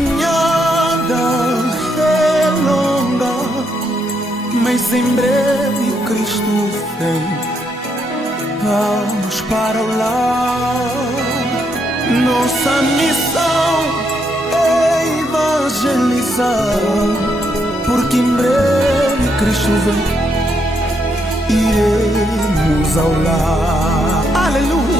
caminhada é longa, mas em breve Cristo vem. Vamos para o lar. Nossa missão é evangelizar, porque em breve Cristo vem. Iremos ao lar. Aleluia.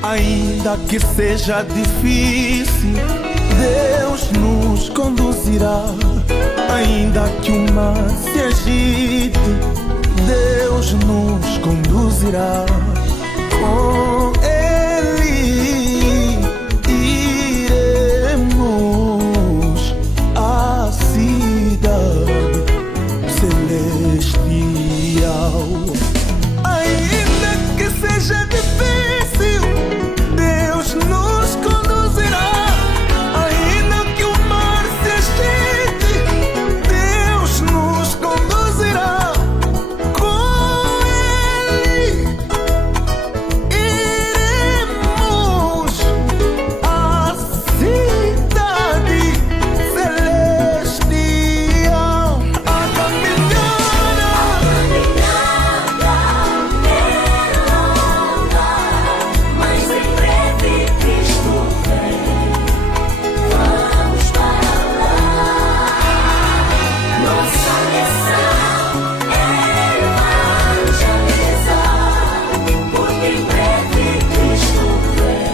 Ainda que seja difícil, Deus nos conduzirá. Ainda que o mar se agite, Deus nos conduzirá. Com Ele iremos à cidade celestial. Ainda que seja difícil, Deus nos conduzirá. Ainda que o mar se agite, Deus nos conduzirá. Com Ele iremos à cidade celestial. A caminhada é longa, mas em breve Cristo vem. Vamos para lá. Nossa missão é evangelizar, porque em breve Cristo vem.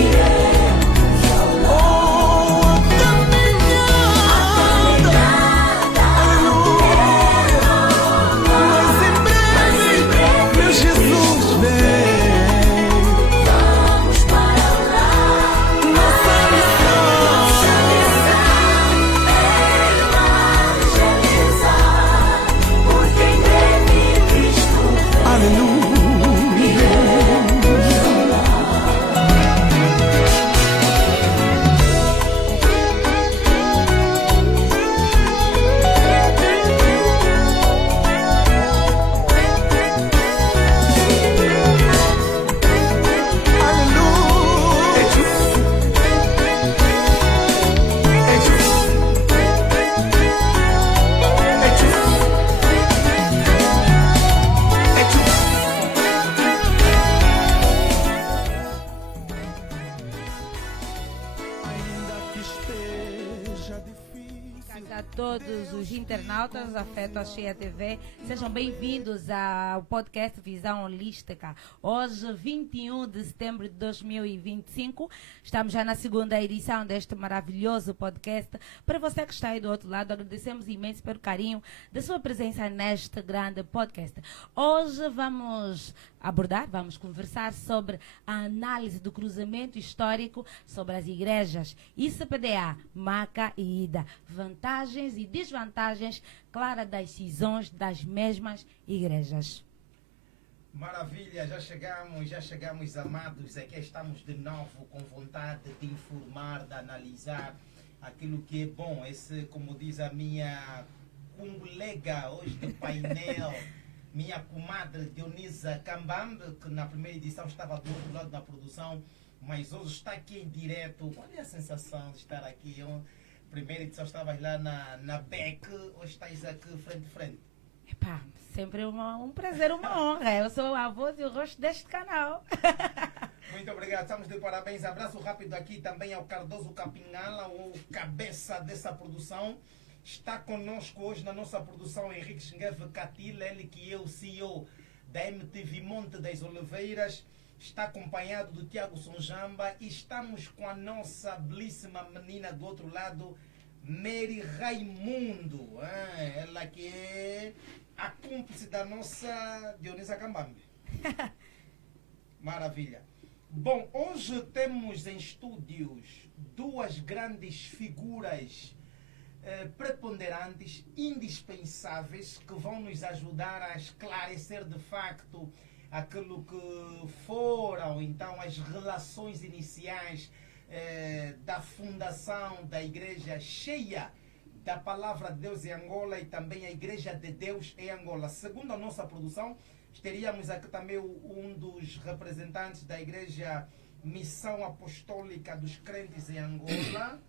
Iremos ao lar. Oh, a caminhada, aleluia, mas em breve meu Jesus vem. Vamos para lá. Nossa missão é evangelizar, porque em breve Cristo vem. Aleluia. A todos os internautas da Afeto Cheia TV, sejam bem-vindos ao podcast Visão Holística. Hoje, 21 de setembro de 2025, estamos já na segunda edição deste maravilhoso podcast. Para você que está aí do outro lado, agradecemos imenso pelo carinho da sua presença neste grande podcast. Hoje vamos conversar sobre a análise do cruzamento histórico sobre as igrejas ICPDA, Maca e Ida, vantagens e desvantagens claras das cisões das mesmas igrejas. Maravilha, já chegamos amados, aqui estamos de novo com vontade de informar, de analisar aquilo que é bom. Esse, como diz a minha colega hoje do painel, minha comadre Dionisa Cambambe, que na primeira edição estava do outro lado da produção, mas hoje está aqui em direto. Qual é a sensação de estar aqui? Primeira edição estavas lá na BEC, hoje estás aqui frente a frente. Epá, sempre um prazer, uma honra. Eu sou a voz e o rosto deste canal. Muito obrigado, estamos de parabéns. Abraço rápido aqui também ao Cardoso Capinhala, o cabeça dessa produção. Está conosco hoje na nossa produção Henrique Xingeve Catila, ele que é o CEO da MTV Monte das Oliveiras. Está acompanhado do Tiago Sonjamba e estamos com a nossa belíssima menina do outro lado, Mary Raimundo. Ela que é a cúmplice da nossa Dionisa Cambambe. Maravilha. Bom, hoje temos em estúdios duas grandes figuras preponderantes, indispensáveis, que vão nos ajudar a esclarecer de facto aquilo que foram então as relações iniciais da fundação da Igreja Cheia da Palavra de Deus em Angola e também a Igreja de Deus em Angola. Segundo a nossa produção, teríamos aqui também um dos representantes da Igreja Missão Apostólica dos Crentes em Angola,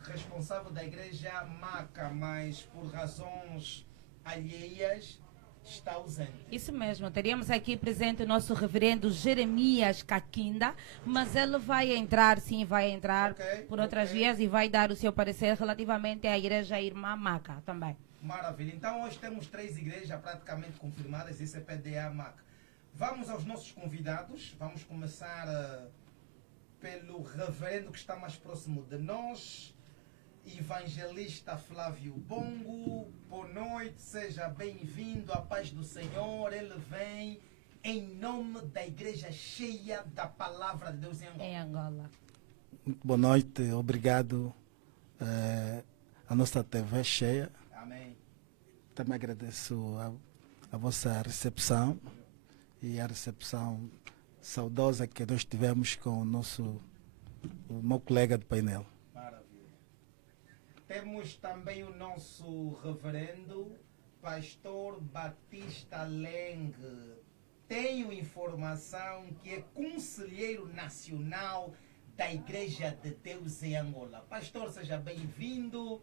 responsável da Igreja Maca, mas por razões alheias está ausente. Isso mesmo, teríamos aqui presente o nosso reverendo Jeremias Caquinda, mas ele vai entrar, sim, vai entrar por outras vias e vai dar o seu parecer relativamente à Igreja Irmã Maca também. Maravilha. Então hoje temos 3 igrejas praticamente confirmadas, ICPDA Maca. Vamos aos nossos convidados. Vamos começar pelo reverendo que está mais próximo de nós, evangelista Flávio Bongo. Boa noite, seja bem-vindo, a paz do Senhor. Ele vem em nome da Igreja Cheia da Palavra de Deus em Angola. Em Angola. Muito boa noite, obrigado a nossa TV cheia. Amém. Também agradeço a vossa recepção e a recepção saudosa que nós tivemos com o meu colega de painel. Temos também o nosso reverendo, pastor Batista Leng. Tenho informação que é conselheiro nacional da Igreja de Deus em Angola. Pastor, seja bem-vindo.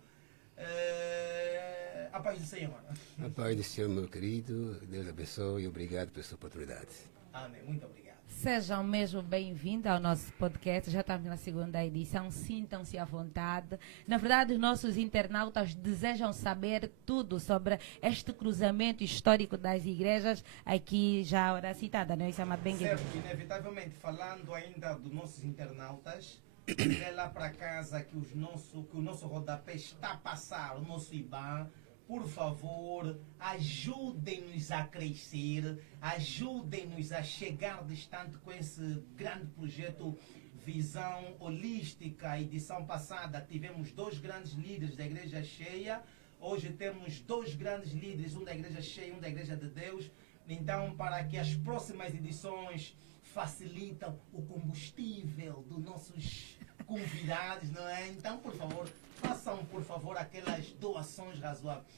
A paz do Senhor. A paz do Senhor, meu querido. Deus abençoe e obrigado pela sua oportunidade. Amém. Muito obrigado. Sejam mesmo bem-vindos ao nosso podcast. Já estamos na segunda edição. Sintam-se à vontade. Na verdade, os nossos internautas desejam saber tudo sobre este cruzamento histórico das igrejas aqui já hora citada, não é isso, Amado Bengueira? Certo, inevitavelmente, falando ainda dos nossos internautas, é lá para casa que o nosso rodapé está a passar, o nosso IBAN. Por favor, ajudem-nos a crescer, ajudem-nos a chegar distante com esse grande projeto Visão Holística. A edição passada tivemos 2 grandes líderes da Igreja Cheia, hoje temos 2 grandes líderes, um da Igreja Cheia e um da Igreja de Deus. Então, para que as próximas edições facilitam o combustível dos nossos convidados, não é? Então, por favor, façam, por favor, aquelas doações razoáveis.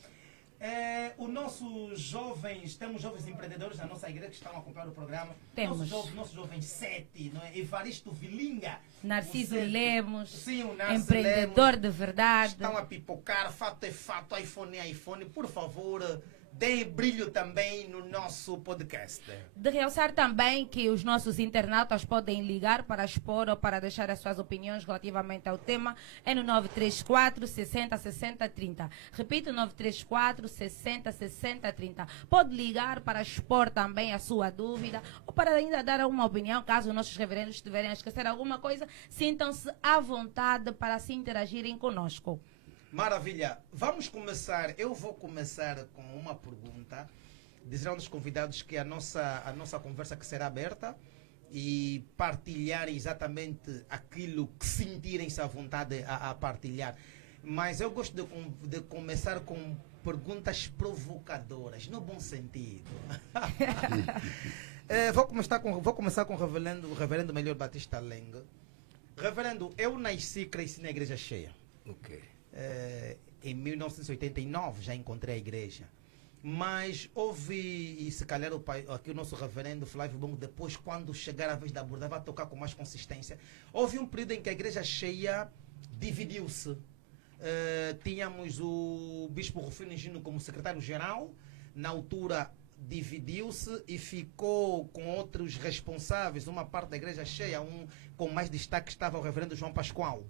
Os nossos jovens, temos jovens empreendedores na nossa igreja que estão a acompanhar o programa. Temos. Nosso jovem 7, não é? Evaristo Vilinga. Narciso o Sete. Lemos, Sim, o Narciso empreendedor Lemos. de verdade. Estão a pipocar, fato é fato, iPhone é iPhone. Por favor, deem brilho também no nosso podcast. De realçar também que os nossos internautas podem ligar para expor ou para deixar as suas opiniões relativamente ao tema é no 934 60 60 30. Repito, 934 60 60 30. Pode ligar para expor também a sua dúvida ou para ainda dar alguma opinião, caso os nossos reverendos estiverem a esquecer alguma coisa, sintam-se à vontade para se interagirem conosco. Maravilha. Vamos começar. Eu vou começar com uma pergunta. Dizer aos convidados que a nossa conversa que será aberta e partilhar exatamente aquilo que sentirem-se à vontade a partilhar. Mas eu gosto de começar com perguntas provocadoras, no bom sentido. Vou começar com o reverendo Melhor Batista Leng. Reverendo, eu cresci na Igreja Cheia. Ok. Em 1989 já encontrei a igreja, mas ouvi, e se calhar aqui o nosso reverendo Flávio Bongo, depois quando chegar a vez da abordagem vai tocar com mais consistência. Houve um período em que a Igreja Cheia dividiu-se. Tínhamos o bispo Rufino Engino como secretário-geral, na altura dividiu-se e ficou com outros responsáveis, uma parte da Igreja Cheia, com mais destaque estava o reverendo João Pascoal.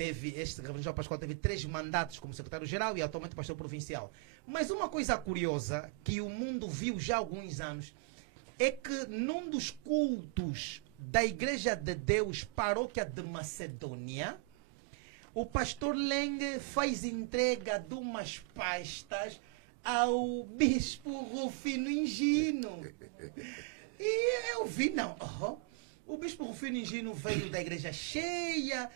Este reverendo João Pascoal teve 3 mandatos como secretário-geral e atualmente pastor provincial. Mas uma coisa curiosa que o mundo viu já há alguns anos é que num dos cultos da Igreja de Deus, paróquia de Macedônia, o pastor Leng faz entrega de umas pastas ao bispo Rufino Engino. E eu vi, o bispo Rufino Engino veio da Igreja Cheia,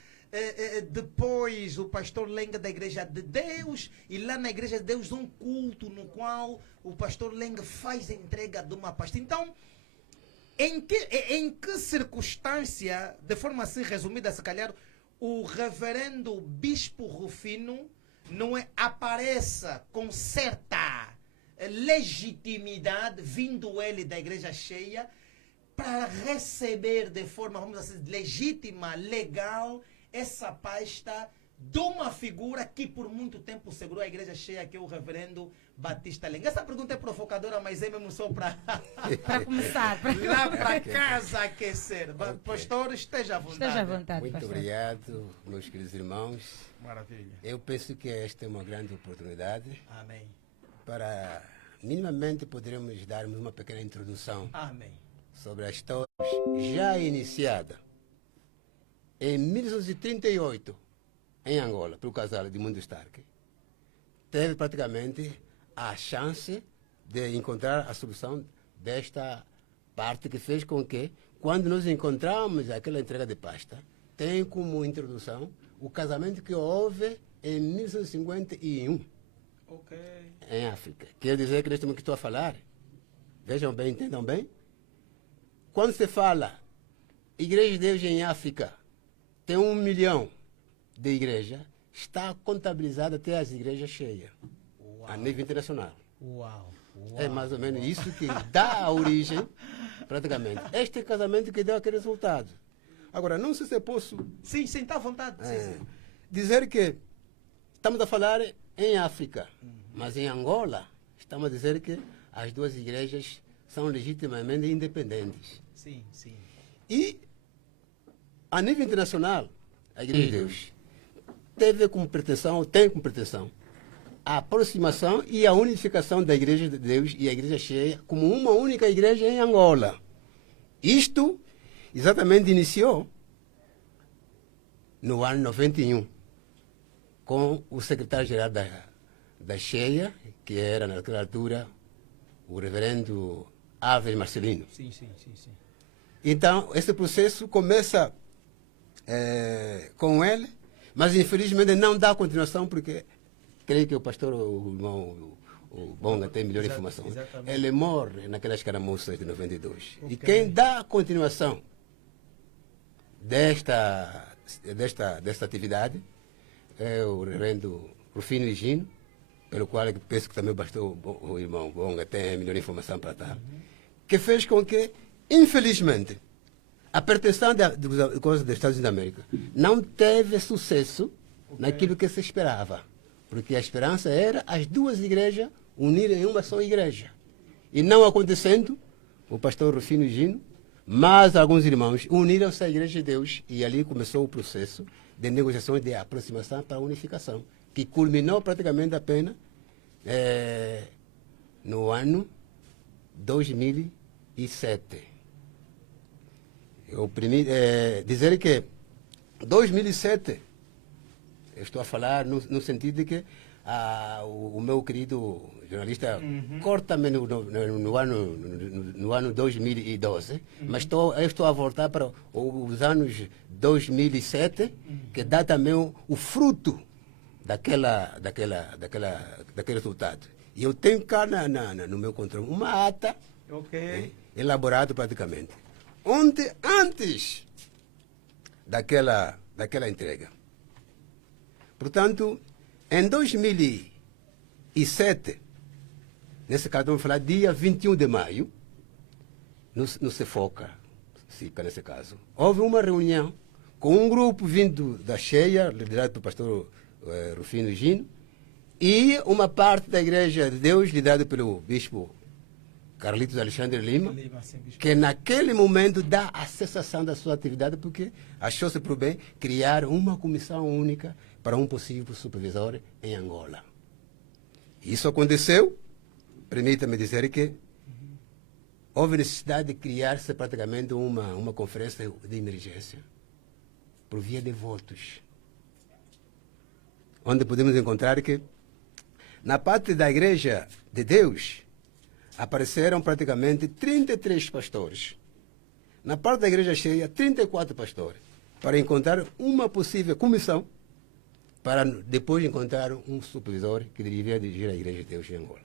depois o pastor Lenga da Igreja de Deus, e lá na Igreja de Deus um culto no qual o pastor Lenga faz a entrega de uma pasta. Então, em que circunstância, de forma assim resumida, se calhar, o reverendo Bispo Rufino não apareça com certa legitimidade, vindo ele da igreja cheia, para receber de forma, vamos dizer, legítima, legal, essa pasta de uma figura que por muito tempo segurou a igreja cheia, que é o reverendo Batista Lenga. Essa pergunta é provocadora, mas é mesmo só para Para começar. lá para casa aquecer. Pastor, esteja à vontade. Esteja à vontade, Muito pastor. obrigado, meus queridos irmãos. Maravilha. Eu penso que esta é uma grande oportunidade Amém. para, minimamente, podermos darmos uma pequena introdução Amém. sobre a história já iniciada em 1938, em Angola, pelo casal de Mundo Stark. Teve praticamente a chance de encontrar a solução desta parte que fez com que, quando nós encontramos aquela entrega de pasta, tem como introdução o casamento que houve em 1951 Ok. em África. Quer dizer que neste momento que estou a falar, vejam bem, entendam bem, quando se fala Igreja de Deus em África, tem 1 milhão de igrejas, está contabilizado até as igrejas cheias, a nível internacional. Uau. É mais ou menos isso que dá a origem, praticamente. Este casamento que deu aquele resultado. Agora, não sei se eu posso Sim, sim, está à vontade. Sim, sim. dizer que estamos a falar em África, mas em Angola, estamos a dizer que as duas igrejas são legitimamente independentes. Sim, sim. E, a nível internacional, a Igreja de Deus teve como pretensão, tem como pretensão, a aproximação e a unificação da Igreja de Deus e a Igreja cheia como uma única igreja em Angola. Isto exatamente iniciou no ano 91, com o secretário-geral da cheia, que era naquela altura o reverendo Alves Marcelino. Sim, sim, sim, sim. Então, esse processo começa com ele, mas infelizmente não dá continuação, porque creio que o pastor, o irmão, o Bonga, tem melhor informação. Exatamente. Ele morre naquelas escaramuças de 92. Ok. E quem dá continuação desta atividade é o reverendo Rufino Higino, pelo qual eu penso que também o irmão Bonga tem melhor informação para dar, que fez com que, infelizmente, a pertenção dos Estados Unidos da América não teve sucesso naquilo que se esperava. Porque a esperança era as duas igrejas unirem em uma só igreja. E não acontecendo, o pastor Rufino Higino, mas alguns irmãos uniram-se à Igreja de Deus e ali começou o processo de negociações de aproximação para a unificação, que culminou praticamente apenas no ano 2007. Dizer que 2007, eu estou a falar no sentido de que o meu querido jornalista corta-me no ano 2012, mas eu estou a voltar para os anos 2007, que dá também o fruto daquele resultado. E eu tenho cá no meu controle uma ata elaborada praticamente, onde antes daquela entrega. Portanto, em 2007, nesse caso vamos falar dia 21 de maio, no Cefoca, nesse caso, houve uma reunião com um grupo vindo da cheia, liderado pelo pastor Rufino Higino, e uma parte da Igreja de Deus, liderada pelo bispo Carlitos Alexandre Lima, que naquele momento dá a cessação da sua atividade, porque achou-se por bem criar uma comissão única para um possível supervisor em Angola. Isso aconteceu, permita-me dizer que houve necessidade de criar-se praticamente uma conferência de emergência, por via de votos, onde podemos encontrar que, na parte da Igreja de Deus, apareceram praticamente 33 pastores. Na parte da igreja cheia, 34 pastores. para encontrar uma possível comissão para depois encontrar um supervisor que deveria dirigir a Igreja de Deus em Angola.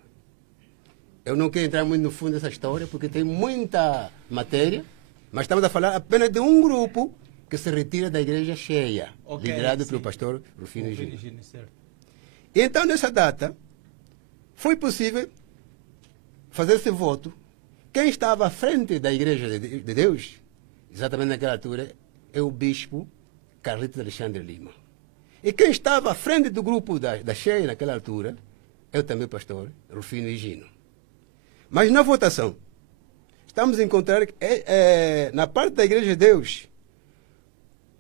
Eu não quero entrar muito no fundo dessa história, porque tem muita matéria, mas estamos a falar apenas de um grupo que se retira da igreja cheia, liderado pelo pastor Rufino Gino. E então, nessa data, foi possível fazer esse voto. Quem estava à frente da Igreja de Deus, exatamente naquela altura, é o bispo Carlitos Alexandre Lima. E quem estava à frente do grupo da cheia naquela altura, é também o pastor Rufino Gino. Mas na votação, estamos a encontrar que na parte da Igreja de Deus,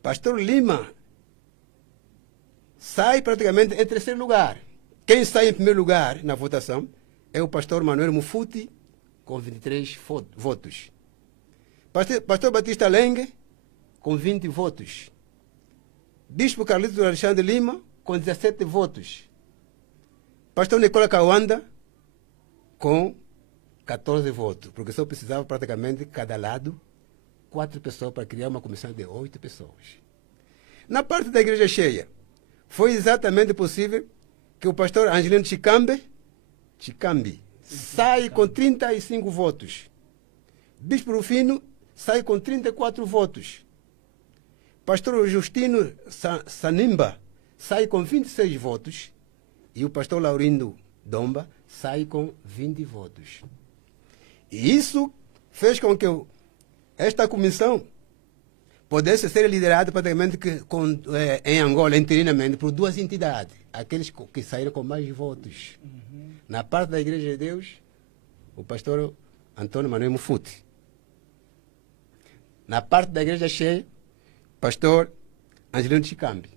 pastor Lima sai praticamente em terceiro lugar. Quem sai em primeiro lugar na votação é o pastor Manuel Mufuti, com 23 votos. Pastor Batista Lengue, com 20 votos. Bispo Carlitos Alexandre Lima, com 17 votos. Pastor Nicola Kawanda, com 14 votos, porque só precisava praticamente cada lado 4 pessoas para criar uma comissão de 8 pessoas. Na parte da igreja cheia, foi exatamente possível que o pastor Angelino Chicambi sai com 35 votos. Bispo Rufino sai com 34 votos. Pastor Justino Sanimba sai com 26 votos. E o pastor Laurindo Domba sai com 20 votos. E isso fez com que esta comissão pudesse ser liderada praticamente em Angola, interinamente, por 2 entidades. Aqueles que saíram com mais votos. Na parte da Igreja de Deus, o pastor Antônio Manuel Mufuti. Na parte da Igreja cheia, pastor Angelino Chicambi.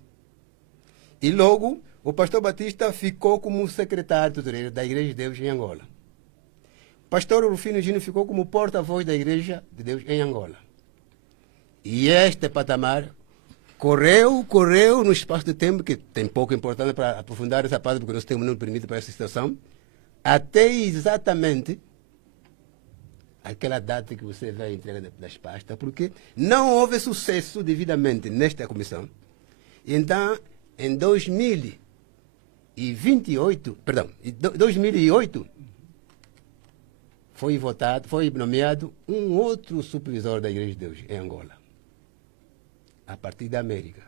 E logo, o pastor Batista ficou como secretário tesoureiro da Igreja de Deus em Angola. O pastor Rufino Gino ficou como porta-voz da Igreja de Deus em Angola. E este patamar correu no espaço de tempo, que tem pouco importância para aprofundar essa parte, porque nosso tempo não permite para essa situação, até exatamente aquela data que você vai entregar das pastas, porque não houve sucesso devidamente nesta comissão. Então, em 2008, foi nomeado um outro supervisor da Igreja de Deus em Angola, a partir da América.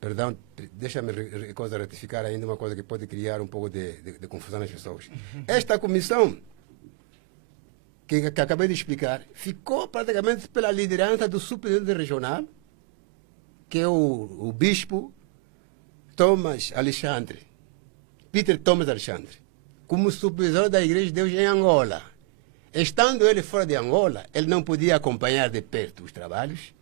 Perdão, deixa-me retificar ainda uma coisa que pode criar um pouco de confusão nas pessoas. Esta comissão, que acabei de explicar, ficou praticamente pela liderança do superintendente regional, que é o bispo Peter Thomas Alexandre, como supervisor da Igreja de Deus em Angola. Estando ele fora de Angola, ele não podia acompanhar de perto os trabalhos.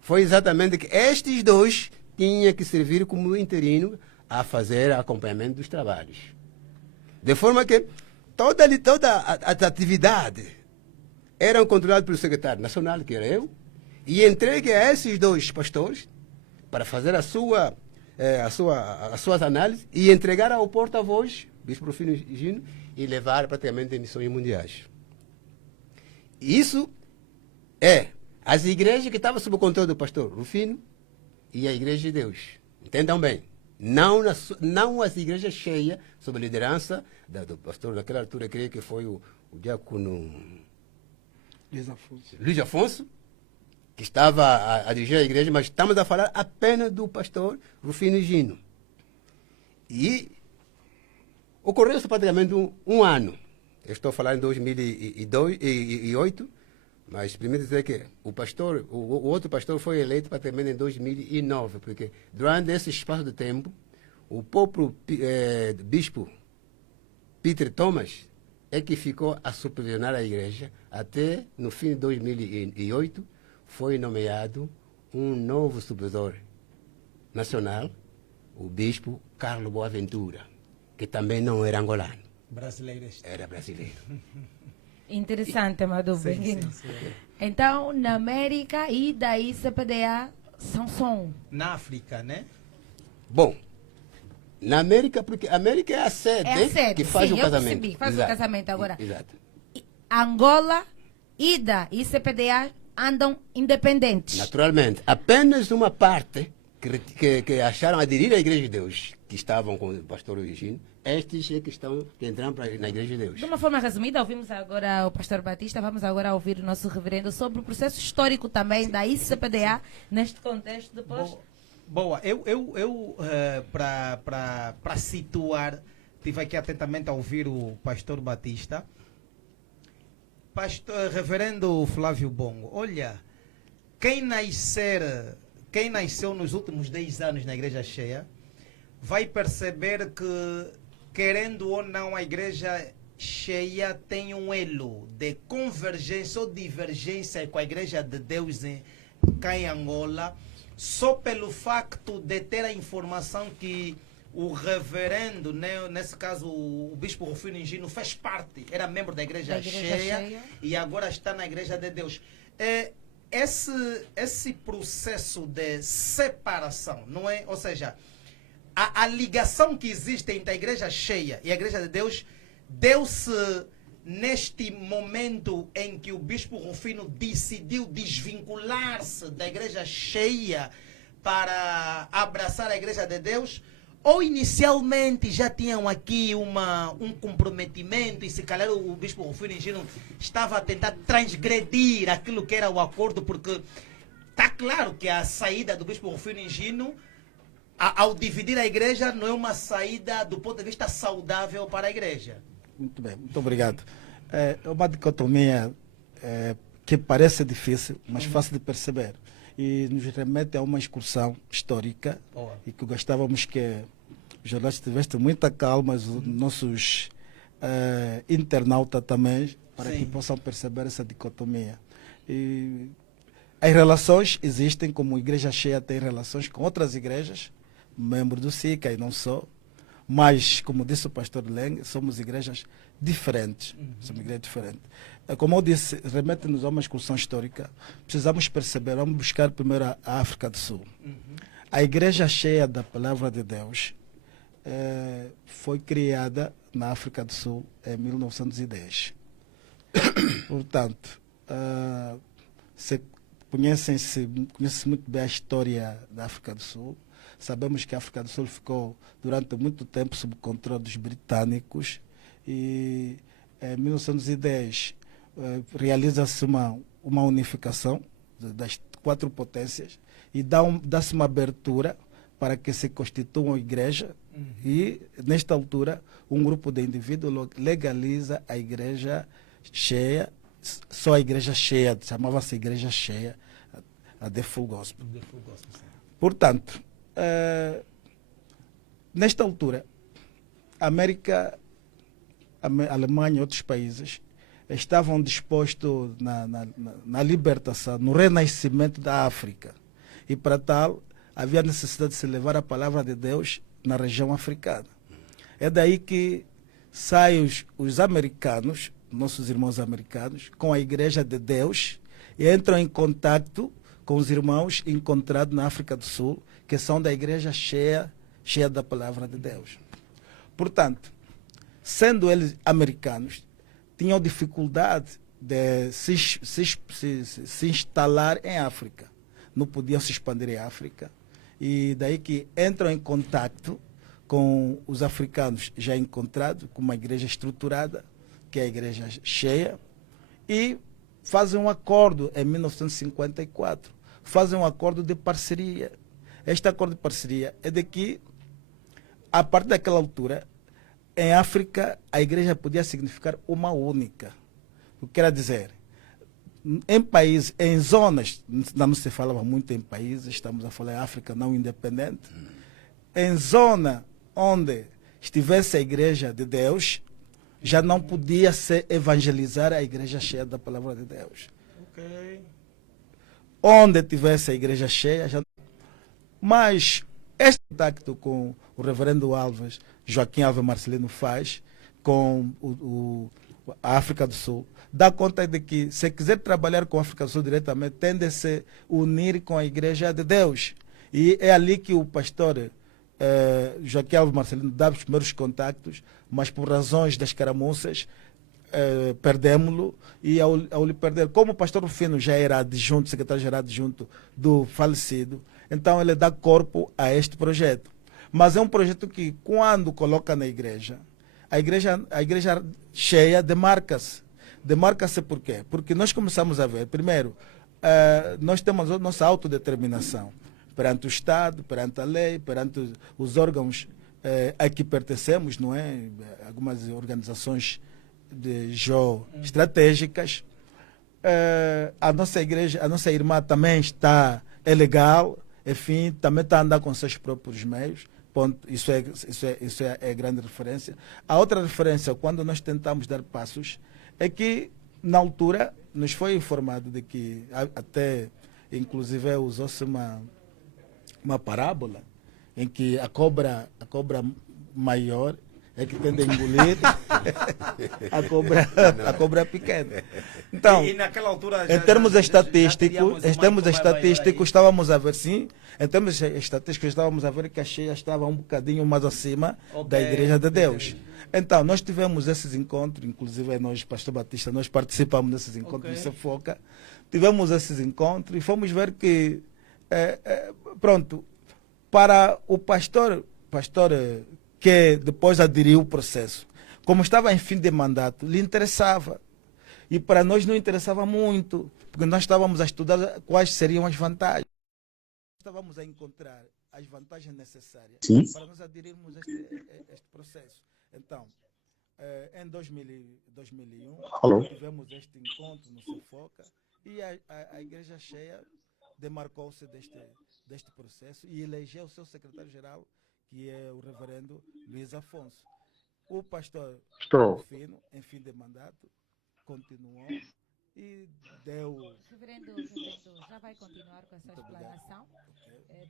Foi exatamente que estes dois tinham que servir como interino a fazer acompanhamento dos trabalhos. De forma que toda as atividades eram controladas pelo secretário nacional, que era eu, e entregue a esses dois pastores para fazer as suas análises e entregar ao porta-voz, Bispo Rufino Gino, e levar praticamente em missões mundiais. Isso é as igrejas que estavam sob o controle do pastor Rufino e a Igreja de Deus. Entendam bem. Não as igrejas cheias, sob a liderança do pastor, naquela altura, creio que foi o diácono Luiz Afonso, que estava a dirigir a igreja, mas estamos a falar apenas do pastor Rufino Gino. E ocorreu-se praticamente um ano. Eu estou falando em 2008, mas primeiro dizer que o outro pastor foi eleito praticamente em 2009, porque durante esse espaço de tempo, o próprio bispo Peter Thomas é que ficou a supervisionar a igreja até no fim de 2008 foi nomeado um novo supervisor nacional, o bispo Carlos Boaventura, que também não era angolano. Era brasileiro. Interessante, Amadou. Então, na América e daí CPDA Samson. Na África, né? Bom, na América, porque a América é a sede, que faz o casamento. Faz o casamento agora. Exato. Angola, IDA e CPDA andam independentes. Naturalmente, apenas uma parte que acharam aderir à Igreja de Deus, que estavam com o pastor Virgínio, estes é que entraram na Igreja de Deus. De uma forma resumida, ouvimos agora o pastor Batista, vamos agora ouvir o nosso reverendo sobre o processo histórico também da ICPDA neste contexto. Depois, Boa, para situar, estive aqui atentamente a ouvir o pastor Batista. Reverendo Flávio Bongo, olha, quem nasceu nos últimos 10 anos na Igreja Cheia, vai perceber que, querendo ou não, a Igreja Cheia tem um elo de convergência ou divergência com a Igreja de Deus cá em Angola, só pelo facto de ter a informação que o reverendo, né, nesse caso o bispo Rufino Engino, fez parte, era membro da Igreja Cheia e agora está na Igreja de Deus. Esse processo de separação, não é? Ou seja, a ligação que existe entre a Igreja Cheia e a Igreja de Deus deu-se neste momento em que o bispo Rufino decidiu desvincular-se da Igreja Cheia para abraçar a Igreja de Deus, ou inicialmente já tinham aqui um comprometimento e se calhar o bispo Rufino Engino estava a tentar transgredir aquilo que era o acordo, porque está claro que a saída do bispo Rufino Engino, ao dividir a igreja, não é uma saída do ponto de vista saudável para a igreja. Muito bem, muito obrigado. É uma dicotomia que parece difícil, mas fácil de perceber. E nos remete a uma excursão histórica. Boa. E que gostávamos que os jornalistas tivessem muita calma, os nossos internautas também, para Sim. que possam perceber essa dicotomia. E as relações existem, como a Igreja Cheia tem relações com outras igrejas, membros do SICA e não só, mas, como disse o pastor Leng, somos igrejas diferentes. Somos igrejas diferentes. Como eu disse, remete-nos a uma excursão histórica. Precisamos perceber, vamos buscar primeiro a África do Sul. A Igreja Cheia da Palavra de Deus foi criada na África do Sul em 1910. Portanto, conhece-se muito bem a história da África do Sul. Sabemos que a África do Sul ficou durante muito tempo sob o controle dos britânicos e em 1910 realiza-se uma unificação das 4 potências e dá-se uma abertura para que se constitua uma igreja e, nesta altura, um grupo de indivíduos legaliza a Igreja Cheia, só a Igreja Cheia, chamava-se Igreja Cheia, a The Full Gospel. Portanto, nesta altura, a América, a Alemanha e outros países estavam dispostos na libertação, no renascimento da África. E para tal, havia necessidade de se levar a palavra de Deus na região africana. É daí que saem os americanos, nossos irmãos americanos, com a Igreja de Deus e entram em contato com os irmãos encontrados na África do Sul, que são da Igreja cheia da Palavra de Deus. Portanto, sendo eles americanos, tinham dificuldade de se instalar em África. Não podiam se expandir em África. E daí que entram em contato com os africanos já encontrados, com uma igreja estruturada, que é a Igreja Cheia, e fazem um acordo em 1954. Fazem um acordo de parceria. Este acordo de parceria é de que, a partir daquela altura, em África, a igreja podia significar uma única. O que quer dizer? Em países, em zonas, não se falava muito em países, estamos a falar em África não independente, em zona onde estivesse a Igreja de Deus, já não podia se evangelizar a Igreja Cheia da Palavra de Deus. Okay. Onde tivesse a Igreja Cheia, já... Mas este contacto com o reverendo Alves, Joaquim Alves Marcelino faz com a África do Sul, dá conta de que, se quiser trabalhar com a África do Sul diretamente, tem de se unir com a Igreja de Deus. E é ali que o pastor Joaquim Alves Marcelino dá os primeiros contactos, mas por razões das caramuças, perdemos-lo, e ao lhe perder, como o pastor Rufino já era adjunto, secretário-geral adjunto do falecido, então ele dá corpo a este projeto. Mas é um projeto que, quando coloca na igreja, a igreja cheia demarca-se. Demarca-se por quê? Porque nós começamos a ver, primeiro, nós temos a nossa autodeterminação perante o Estado, perante a lei, perante os órgãos a que pertencemos, não é? Algumas organizações estratégicas. A nossa igreja, a nossa irmã também é legal, enfim, também está a andar com seus próprios meios. Ponto. Isso é a grande referência. A outra referência, quando nós tentamos dar passos, é que, na altura, nos foi informado de que, até, inclusive, usou-se uma parábola, em que a cobra maior é que tende a engolir a cobra pequena. Então, E naquela altura em termos já estatísticos, teríamos estávamos a ver, sim, em termos estatísticos, estávamos a ver que a cheia estava um bocadinho mais acima da Igreja de Deus. Então, nós tivemos esses encontros, inclusive nós, Pastor Batista, nós participamos desses encontros do Cefoca, tivemos esses encontros e fomos ver que, pronto, para o pastor que depois aderiu o processo, como estava em fim de mandato, lhe interessava. E para nós não interessava muito, porque nós estávamos a estudar quais seriam as vantagens. Estávamos a encontrar as vantagens necessárias para nós aderirmos a este processo. Então, em 2001, tivemos este encontro no Cefoca e a Igreja Cheia demarcou-se deste processo e elegeu o seu secretário-geral, que é o reverendo Luiz Afonso. O pastor Rufino, em fim de mandato, continuou e deu... Reverendo, já vai continuar com a sua explanação.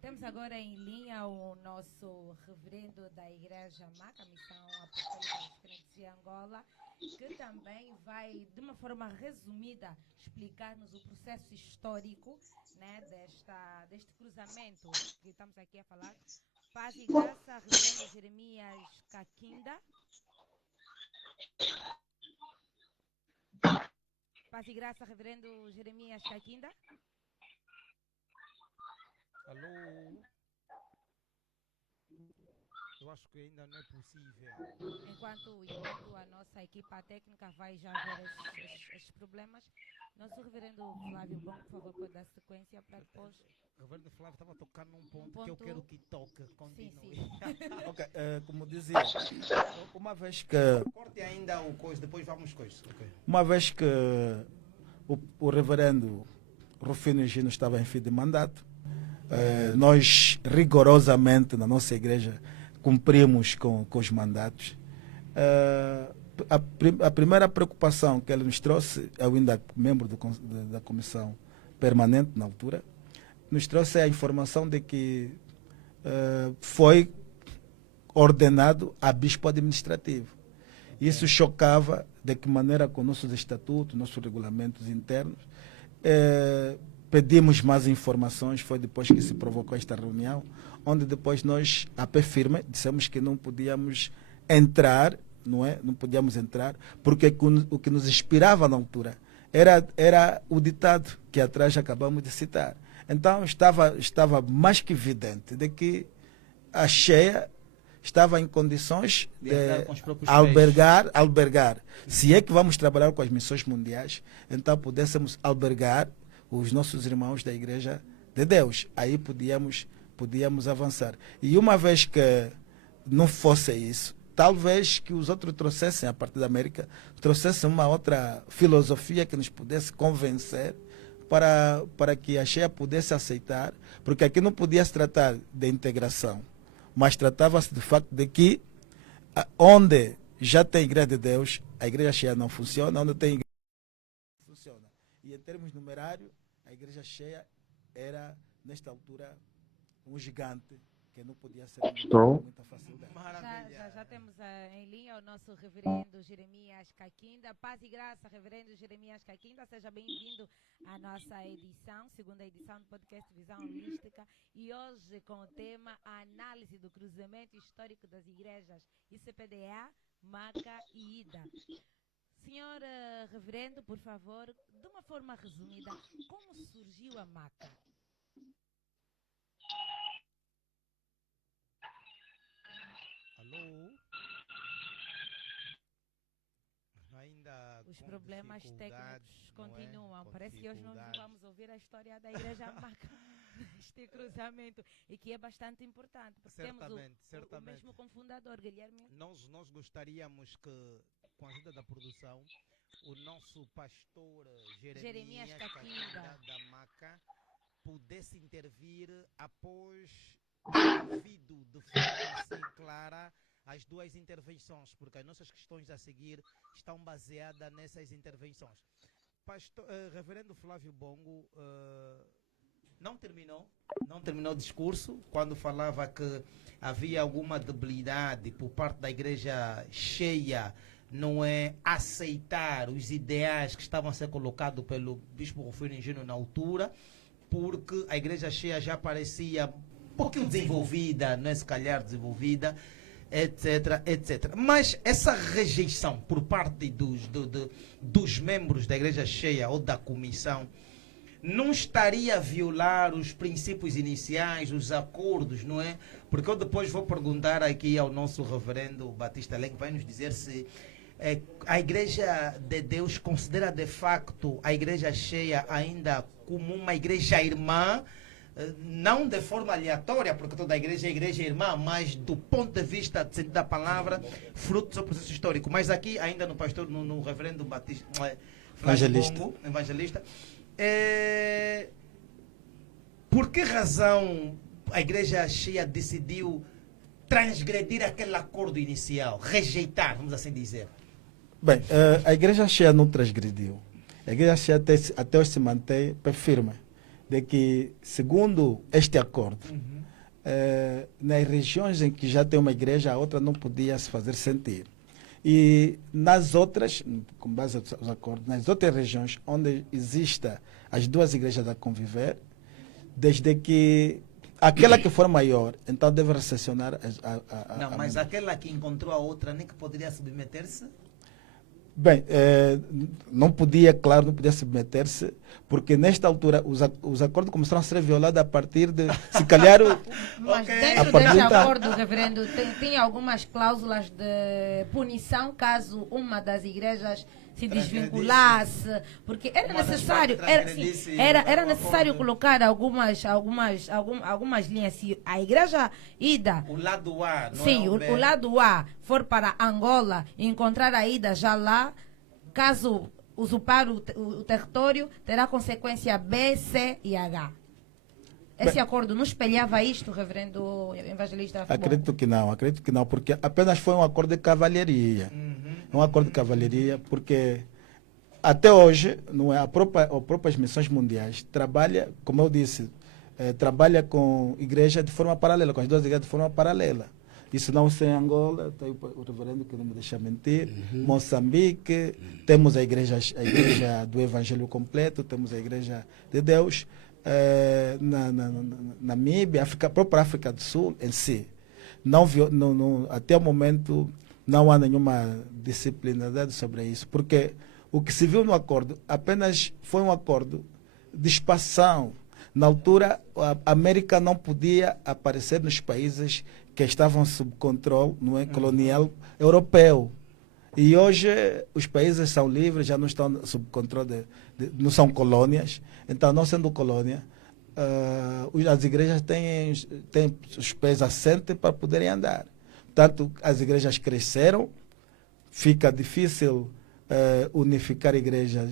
Temos agora em linha o nosso reverendo da Igreja MAC, a Missão Apostólica dos Crentes de Angola, que também vai, de uma forma resumida, explicar-nos o processo histórico, né, deste cruzamento que estamos aqui a falar. Paz e graça, reverendo Jeremias Kakinda. Paz e graça, reverendo Jeremias Kakinda. Alô? Eu acho que ainda não é possível. Enquanto a nossa equipa técnica vai já ver estes problemas, nosso reverendo Flávio Bom, por favor, pode dar sequência para depois. O reverendo Flávio estava tocando num ponto que eu quero que toque. Continue. Sim. Ok, como dizia, uma vez que... Corte ainda o coisa, depois vamos coisa. Okay. Uma vez que o reverendo Rufino Gino estava em fim de mandato, nós rigorosamente na nossa igreja cumprimos com os mandatos. A primeira preocupação que ele nos trouxe, eu ainda membro da comissão permanente na altura, nos trouxe a informação de que foi ordenado a bispo administrativo. Isso chocava de que maneira com nossos estatutos, nossos regulamentos internos. Pedimos mais informações, foi depois que se provocou esta reunião, onde depois nós, a pé firme, dissemos que não podíamos entrar, não é? Não podíamos entrar, porque o que nos inspirava na altura era o ditado que atrás acabamos de citar. Então estava mais que evidente de que a cheia estava em condições de albergar. Se é que vamos trabalhar com as missões mundiais, então pudéssemos albergar os nossos irmãos da Igreja de Deus. Aí podíamos avançar. E uma vez que não fosse isso, talvez que os outros trouxessem, a partir da América, trouxessem uma outra filosofia que nos pudesse convencer para que a cheia pudesse aceitar, porque aqui não podia se tratar de integração, mas tratava-se de facto de que onde já tem Igreja de Deus, a Igreja Cheia não funciona, onde tem igreja não funciona. E em termos numerários, a Igreja Cheia era, nesta altura, um gigante que não podia ser com muita facilidade. Já temos em linha o nosso reverendo Jeremias Kakinda. Paz e graça, reverendo Jeremias Kakinda. Seja bem-vindo à nossa edição, segunda edição do podcast Visão Holística. E hoje com o tema a análise do cruzamento histórico das igrejas ICPDA, MACA e IDA. Senhor reverendo, por favor, de uma forma resumida, como surgiu a maca? Alô? Ainda Os com problemas dificuldades, técnicos não é? continuam. Com Parece que hoje nós dificuldades. vamos ouvir a história da Igreja Maca neste cruzamento e que é bastante importante, porque temos Certamente, o certamente. mesmo cofundador, Guilherme. Nós gostaríamos que, com a ajuda da produção, o nosso pastor Jeremias Jeremias Caquinda. Caquinda da Maca pudesse intervir após devido de forma assim clara as duas intervenções, porque as nossas questões a seguir estão baseadas nessas intervenções. Reverendo Flávio Bongo não terminou o discurso quando falava que havia alguma debilidade por parte da igreja cheia, não é, aceitar os ideais que estavam a ser colocados pelo bispo Rufino Ingênuo na altura, porque a igreja cheia já parecia um pouquinho desenvolvida, não é, se calhar desenvolvida, etc, etc. Mas essa rejeição por parte dos membros da igreja cheia ou da comissão não estaria a violar os princípios iniciais, os acordos, não é? Porque eu depois vou perguntar aqui ao nosso reverendo Batista Lenk, vai nos dizer se a Igreja de Deus considera de facto a igreja cheia ainda como uma igreja irmã, não de forma aleatória, porque toda a igreja é igreja irmã, mas do ponto de vista da palavra, fruto do seu processo histórico. Mas aqui, ainda no pastor, no reverendo Batista, Evangelista. Bongo, evangelista, por que razão a igreja cheia decidiu transgredir aquele acordo inicial, rejeitar, vamos assim dizer? Bem, a igreja cheia não transgrediu. A igreja cheia até hoje se mantém firme de que, segundo este acordo, nas regiões em que já tem uma igreja, a outra não podia se fazer sentir. E nas outras, com base aos acordos, nas outras regiões onde exista as duas igrejas a conviver, desde que aquela que for maior, então deve recepcionar Não, mas aquela que encontrou a outra nem que poderia submeter-se? Bem, não podia, claro, não podia submeter-se, porque nesta altura os acordos começaram a ser violados a partir de, se calhar, Mas Ok. dentro A desse pergunta- acordo, reverendo, tem algumas cláusulas de punição caso uma das igrejas se desvinculasse, porque era Uma das necessário, partes era, transgredisse sim, era o necessário acordo. colocar algumas linhas. Se a igreja ida, O lado A, não sim, é o B. lado A for para Angola e encontrar a ida já lá, caso usurpar o território, terá consequência B, C e H. Esse acordo não espelhava isto, reverendo evangelista? acredito que não, porque apenas foi um acordo de cavalharia. Um acordo de cavalharia, porque até hoje, não é, as próprias missões mundiais trabalha, como eu disse, trabalha com igreja de forma paralela, com as duas igrejas de forma paralela. Isso não sem Angola, tem o reverendo que não me deixa mentir, Moçambique, temos a igreja do Evangelho completo, temos a igreja de Deus, na Namíbia, a própria África do Sul em si. Até o momento não há nenhuma disciplinaridade sobre isso, porque o que se viu no acordo apenas foi um acordo de expansão. Na altura, a América não podia aparecer nos países que estavam sob controle, não é, colonial europeu. E hoje os países são livres, já não estão sob controle, não são colônias. Então, não sendo colônia, as igrejas têm os pés assentes para poderem andar. Portanto, as igrejas cresceram, fica difícil unificar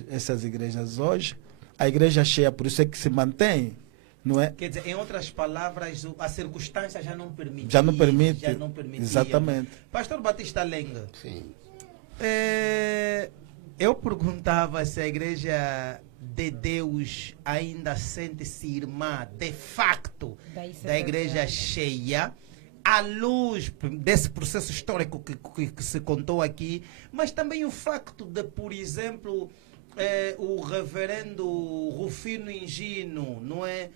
essas igrejas hoje. A igreja cheia, por isso é que se mantém, não é? Quer dizer, em outras palavras, a circunstância já não permite. Já não permite. Já não permitia. Exatamente. Pastor Batista Lenga, Sim. eu perguntava se a igreja de Deus ainda sente-se irmã, de facto, da igreja cheia, à luz desse processo histórico que se contou aqui, mas também o facto de, por exemplo, o reverendo Rufino Ingênuo, não é?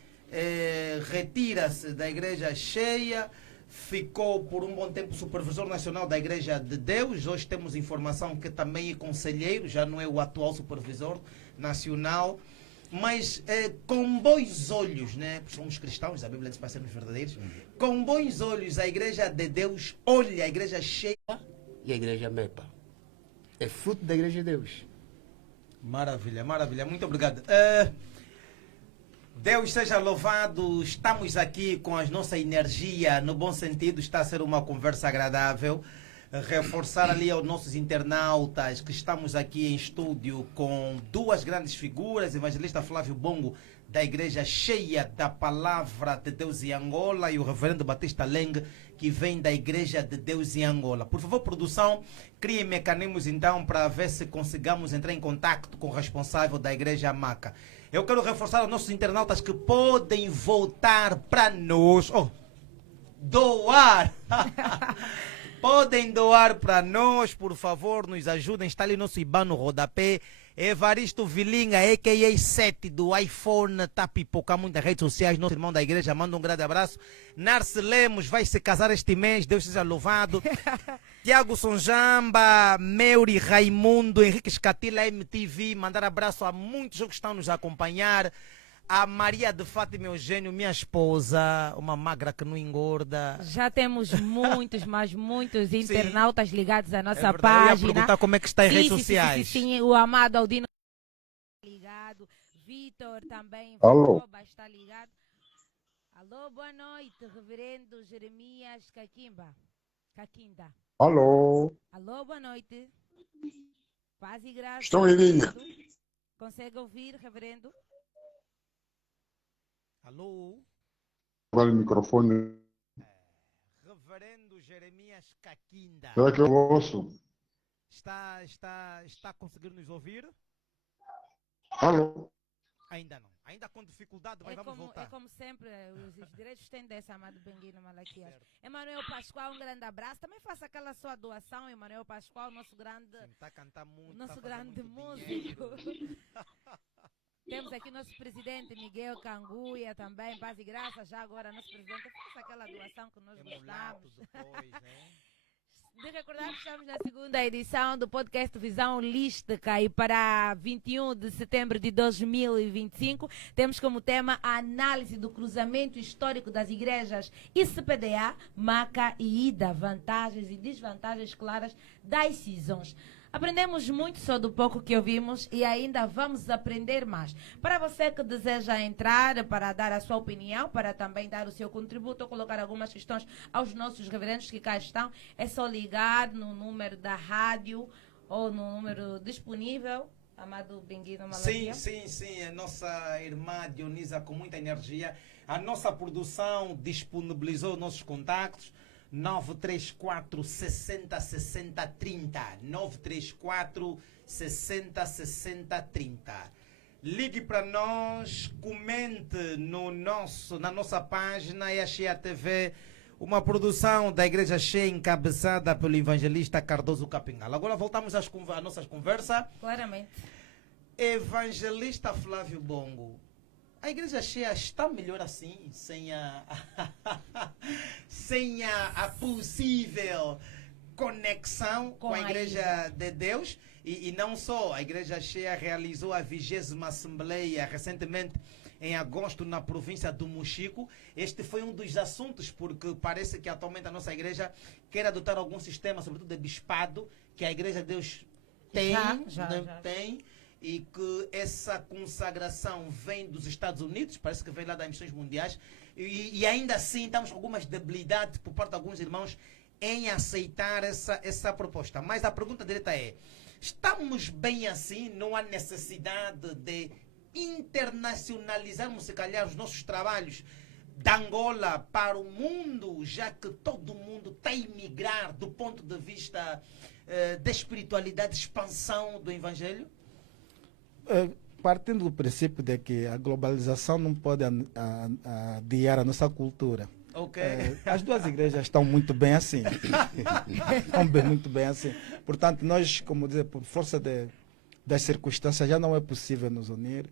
Retira-se da igreja cheia, ficou por um bom tempo supervisor nacional da Igreja de Deus. Hoje temos informação que também é conselheiro, já não é o atual supervisor nacional. Mas com bons olhos, né? Porque somos cristãos, a Bíblia diz para sermos verdadeiros. Com bons olhos, a Igreja de Deus olha a Igreja cheia. E a igreja MEPA. É fruto da igreja de Deus. Maravilha, maravilha. Muito obrigado. Deus seja louvado. Estamos aqui com a nossa energia, no bom sentido, está a ser uma conversa agradável. Reforçar ali aos nossos internautas que estamos aqui em estúdio com duas grandes figuras, o evangelista Flávio Bongo, da Igreja Cheia da Palavra de Deus em Angola, e o reverendo Batista Leng, que vem da Igreja de Deus em Angola. Por favor, produção, criem mecanismos então para ver se consigamos entrar em contato com o responsável da Igreja Maca. Eu quero reforçar aos nossos internautas que podem voltar para nós, doar. Podem doar para nós, por favor, nos ajudem. Está ali nosso IBAN no rodapé. Evaristo Vilinga, a.k.a. 7 do iPhone, está a pipocar muitas redes sociais. Nosso irmão da igreja, manda um grande abraço. Narce Lemos vai se casar este mês, Deus seja louvado. Tiago Sonjamba, Meuri Raimundo, Henrique Escatila, MTV, mandar abraço a muitos que estão nos acompanhar. A Maria de Fátima Eugênio, minha esposa, uma magra que não engorda. Já temos muitos, mas muitos internautas ligados à nossa verdade. página. Eu ia perguntar como é que está em redes sociais. Sim, o amado Aldino ligado. Vitor também. Alô. Está ligado. Alô, boa noite, reverendo Jeremias Caquinda. Alô. Alô, boa noite. Paz e graça. Estou em linha. Consegue ouvir, reverendo? Alô? Agora o microfone. Reverendo Jeremias Caquinda. Será que eu ouço? Está conseguindo nos ouvir? Alô. Ainda não. Ainda com dificuldade, mas vamos voltar. É como sempre, os direitos têm dessa, amado Benguino Malaquias. Emanuel Pascoal, um grande abraço. Também faça aquela sua doação, Emanuel Pascoal, nosso grande, Está a cantar muito. nosso grande músico. Temos aqui nosso presidente Miguel Canguia também, paz e graça. Já agora, nosso presidente, faça aquela doação que nós gostamos. Depois, né? De recordar que estamos na segunda edição do podcast Visão Holística e para 21 de setembro de 2025 temos como tema a análise do cruzamento histórico das igrejas ICPDA, Maca e IDA, vantagens e desvantagens claras das cisões. Aprendemos muito só do pouco que ouvimos e ainda vamos aprender mais. Para você que deseja entrar para dar a sua opinião, para também dar o seu contributo ou colocar algumas questões aos nossos reverendos que cá estão, é só ligar no número da rádio ou no número disponível. Amado Benguino Malaquia. Sim. A nossa irmã Dionisa, com muita energia. A nossa produção disponibilizou nossos contactos. 934 60 60 30 934 60 60 30. Ligue para nós, comente na nossa página é a Cheia TV, uma produção da Igreja Cheia encabeçada pelo evangelista Cardoso Capingala. Agora voltamos às nossas conversas. Claramente. Evangelista Flávio Bongo, a Igreja Cheia está melhor assim, sem a possível conexão com a Igreja de Deus? E não só, a Igreja Cheia realizou a 20ª Assembleia recentemente em agosto na província do Mochico. Este foi um dos assuntos, porque parece que atualmente a nossa igreja quer adotar algum sistema, sobretudo de bispado, que a Igreja de Deus tem, já. tem. E que essa consagração vem dos Estados Unidos, parece que vem lá das Missões Mundiais, e ainda assim estamos com algumas debilidades por parte de alguns irmãos em aceitar essa proposta. Mas a pergunta direta é, estamos bem assim? Não há necessidade de internacionalizarmos, se calhar, os nossos trabalhos da Angola para o mundo, já que todo mundo está a emigrar do ponto de vista da espiritualidade, expansão do Evangelho? Partindo do princípio de que a globalização não pode adiar a nossa cultura. Okay. As duas igrejas estão muito bem assim. Muito bem assim. Portanto, nós, como dizer, por força das circunstâncias, já não é possível nos unir.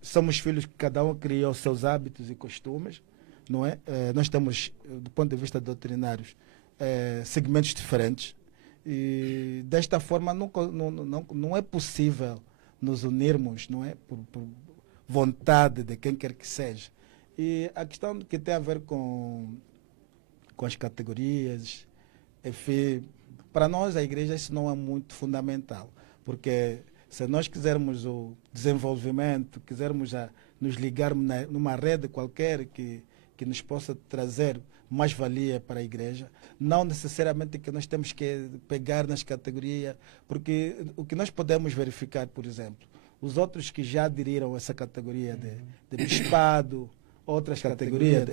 Somos filhos que cada um criou seus hábitos e costumes. não é? Nós temos, do ponto de vista doutrinários, segmentos diferentes e desta forma não é possível nos unirmos, não é? Por vontade de quem quer que seja. E a questão que tem a ver com as categorias, enfim, para nós a igreja isso não é muito fundamental, porque se nós quisermos o desenvolvimento, quisermos nos ligarmos numa rede qualquer que nos possa trazer mais valia para a igreja, não necessariamente que nós temos que pegar nas categorias, porque o que nós podemos verificar, por exemplo, os outros que já aderiram a essa categoria de bispado, outras categorias,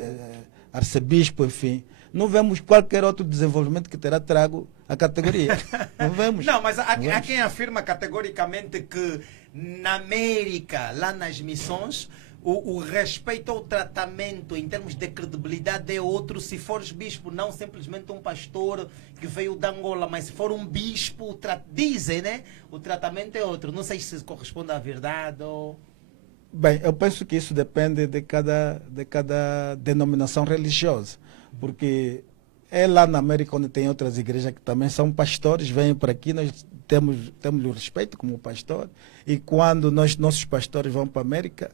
arcebispo, enfim, não vemos qualquer outro desenvolvimento que terá trago a categoria. Não vemos. Não, mas há quem afirma categoricamente que na América, lá nas missões, o respeito ao tratamento em termos de credibilidade é outro se fores bispo, não simplesmente um pastor que veio da Angola, mas se for um bispo, dizem, né? O tratamento é outro. Não sei se corresponde à verdade ou... Bem, eu penso que isso depende de cada denominação religiosa, porque é lá na América onde tem outras igrejas que também são pastores, vêm por aqui, nós temos o respeito como pastor, e quando nossos pastores vão para a América,